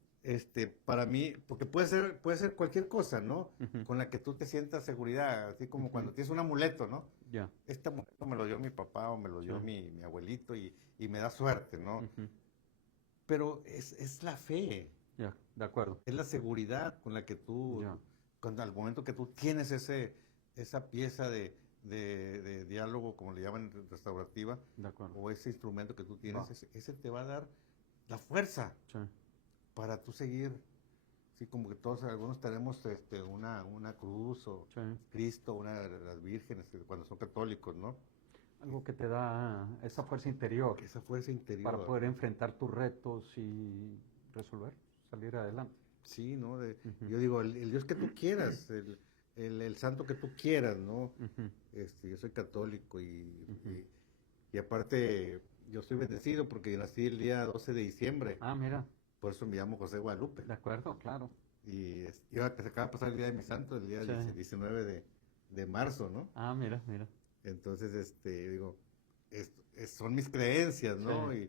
Para mí, porque puede ser cualquier cosa, ¿no? ujú. Con la que tú te sientas seguridad, así como Ujú. cuando tienes un amuleto, ¿no? Ya. Este amuleto me lo dio mi papá o me lo Sí. dio mi abuelito y me da suerte, ¿no? Ujú. Pero es la fe, Ya, de acuerdo. es la seguridad con la que tú, Ya, cuando al momento que tú tienes esa pieza de diálogo, como le llaman en restaurativa, de acuerdo. o ese instrumento que tú tienes, Va. ese te va a dar la fuerza Sí, para tú seguir. Sí, como que todos, algunos tenemos una cruz o sí. Cristo, una de las vírgenes, cuando son católicos, ¿no? Algo que te da esa fuerza interior Esa fuerza para interior, poder enfrentar tus retos y resolver, salir adelante. sí, ¿no? Ujú, Yo digo, el Dios que tú quieras, el santo que tú quieras, ¿no? ujú, Yo soy católico ujú. y aparte yo soy bendecido porque nací el día 12 de diciembre, Ah, mira, por eso me llamo José Guadalupe. de acuerdo, claro. Y ahora que se acaba de pasar el día de mi santo, el día Sí. 19 de marzo, ¿no? Ah, mira, mira. Entonces, digo, son mis creencias, Sí, ¿no? sí,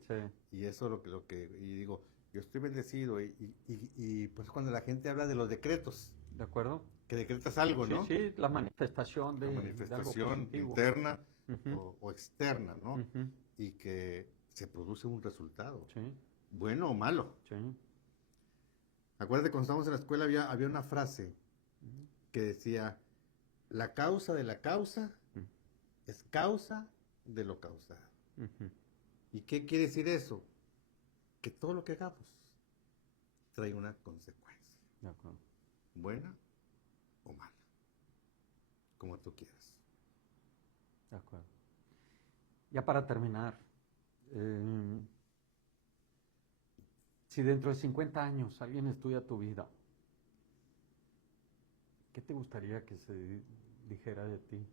Y eso y digo, yo estoy bendecido y pues cuando la gente habla de los decretos, de acuerdo. que decretas algo, Sí, ¿no? sí, la manifestación La de algo manifestación positivo. interna Ujú, o externa, ¿no? ujú. Y que se produce un resultado, Sí, bueno o malo. sí. Acuérdate, cuando estábamos en la escuela había una frase Ujú, que decía, la causa de la causa es causa de lo causado. ujú. ¿Y qué quiere decir eso? Que todo lo que hagamos trae una consecuencia, De acuerdo. buena o mala, como tú quieras. De acuerdo. Ya para terminar, eh, si dentro de 50 años alguien estudia tu vida, ¿qué te gustaría que se dijera de ti?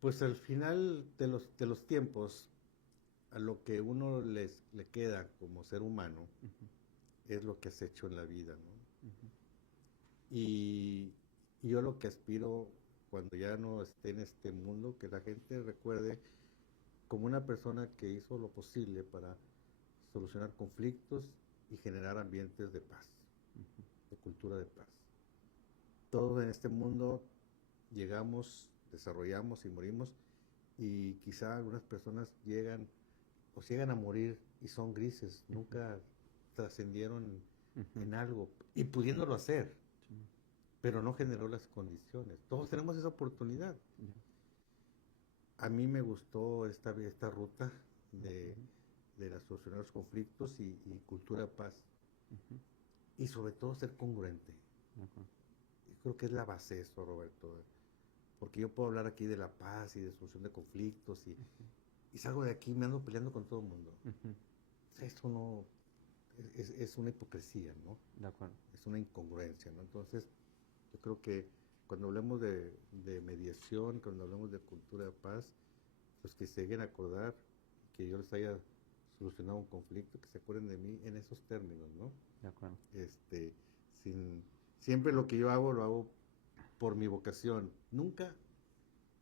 Pues al final de los tiempos, a lo que uno le queda como ser humano Ujú, es lo que has hecho en la vida, ¿no? ujú, Y yo lo que aspiro cuando ya no esté en este mundo, que la gente recuerde como una persona que hizo lo posible para solucionar conflictos y generar ambientes de paz, ujú. de cultura de paz. Todos en este mundo llegamos, desarrollamos y morimos y quizá algunas personas llegan a morir y son grises, nunca trascendieron Ujú. en algo y pudiéndolo hacer, Sí, pero no generó las condiciones. Todos tenemos esa oportunidad. ya. A mí me gustó esta ruta de, Ujú, de la solucionar los conflictos y cultura de paz ujú. y sobre todo ser congruente. De acuerdo. Yo creo que es la base de eso, Roberto, porque yo puedo hablar aquí de la paz y de solución de conflictos y salgo de aquí y me ando peleando con todo el mundo. Ujú. Eso no, es una hipocresía, ¿no? De acuerdo. Es una incongruencia, ¿no? Entonces, yo creo que cuando hablemos de mediación, cuando hablemos de cultura de paz, pues que se lleguen a acordar que yo les haya solucionado un conflicto, que se acuerden de mí en esos términos, ¿no? De acuerdo. Este, siempre lo que yo hago, lo hago por mi vocación. Nunca,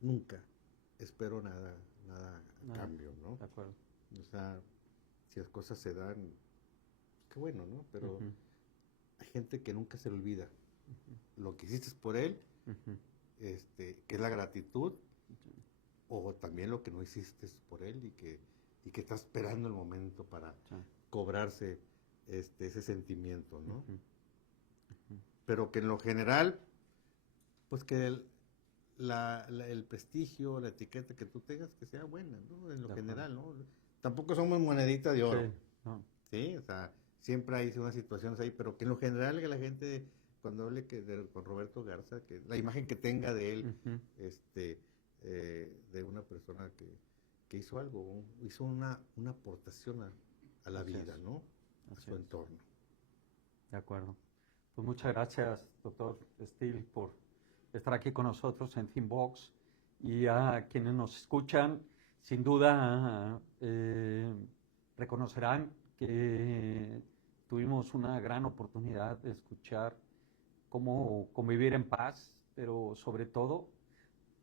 nunca espero nada a Nada. cambio, ¿no? De acuerdo. O sea, si las cosas se dan, pues qué bueno, ¿no? Pero Ujú, hay gente que nunca se le olvida ujú, lo que hiciste por él, ujú. que es la gratitud, Sí, o también lo que no hiciste por él y que está esperando el momento para sí. cobrarse ese sentimiento, ¿no? Ujú, ujú. Pero que en lo general, pues que el prestigio, la etiqueta que tú tengas, que sea buena, ¿no? En lo De acuerdo. general, ¿no? Tampoco somos monedita de oro, Sí, no, ¿sí? O sea, siempre hay unas situaciones ahí, pero que en lo general que la gente, cuando hable con Roberto Garza, que la imagen que tenga de él, ujú, de una persona que hizo algo, hizo una aportación a la Así vida, es. ¿no? A Así su es. entorno. De acuerdo. Pues muchas gracias, doctor Steele, por estar aquí con nosotros en ThinkBox. Y a quienes nos escuchan, sin duda reconocerán que tuvimos una gran oportunidad de escuchar cómo convivir en paz, pero sobre todo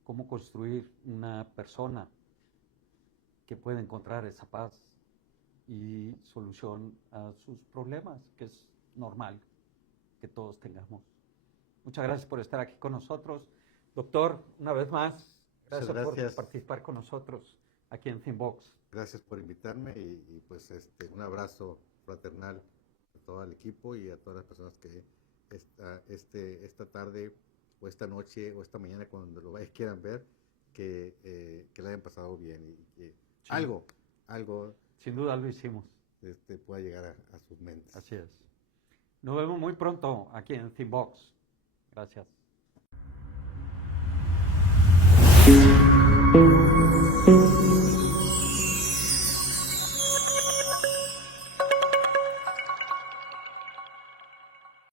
cómo construir una persona que pueda encontrar esa paz y solución a sus problemas, que es normal que todos tengamos. Muchas gracias por estar aquí con nosotros. Doctor, una vez más, Muchas gracias por gracias. participar con nosotros aquí en ThinkBox. Gracias por invitarme y pues un abrazo fraternal a todo el equipo y a todas las personas que esta tarde o esta noche o esta mañana cuando quieran ver que la hayan pasado bien y que Sí. algo Sin duda lo hicimos. pueda llegar a sus mentes. Así es. Nos vemos muy pronto aquí en ThinkBox. Gracias.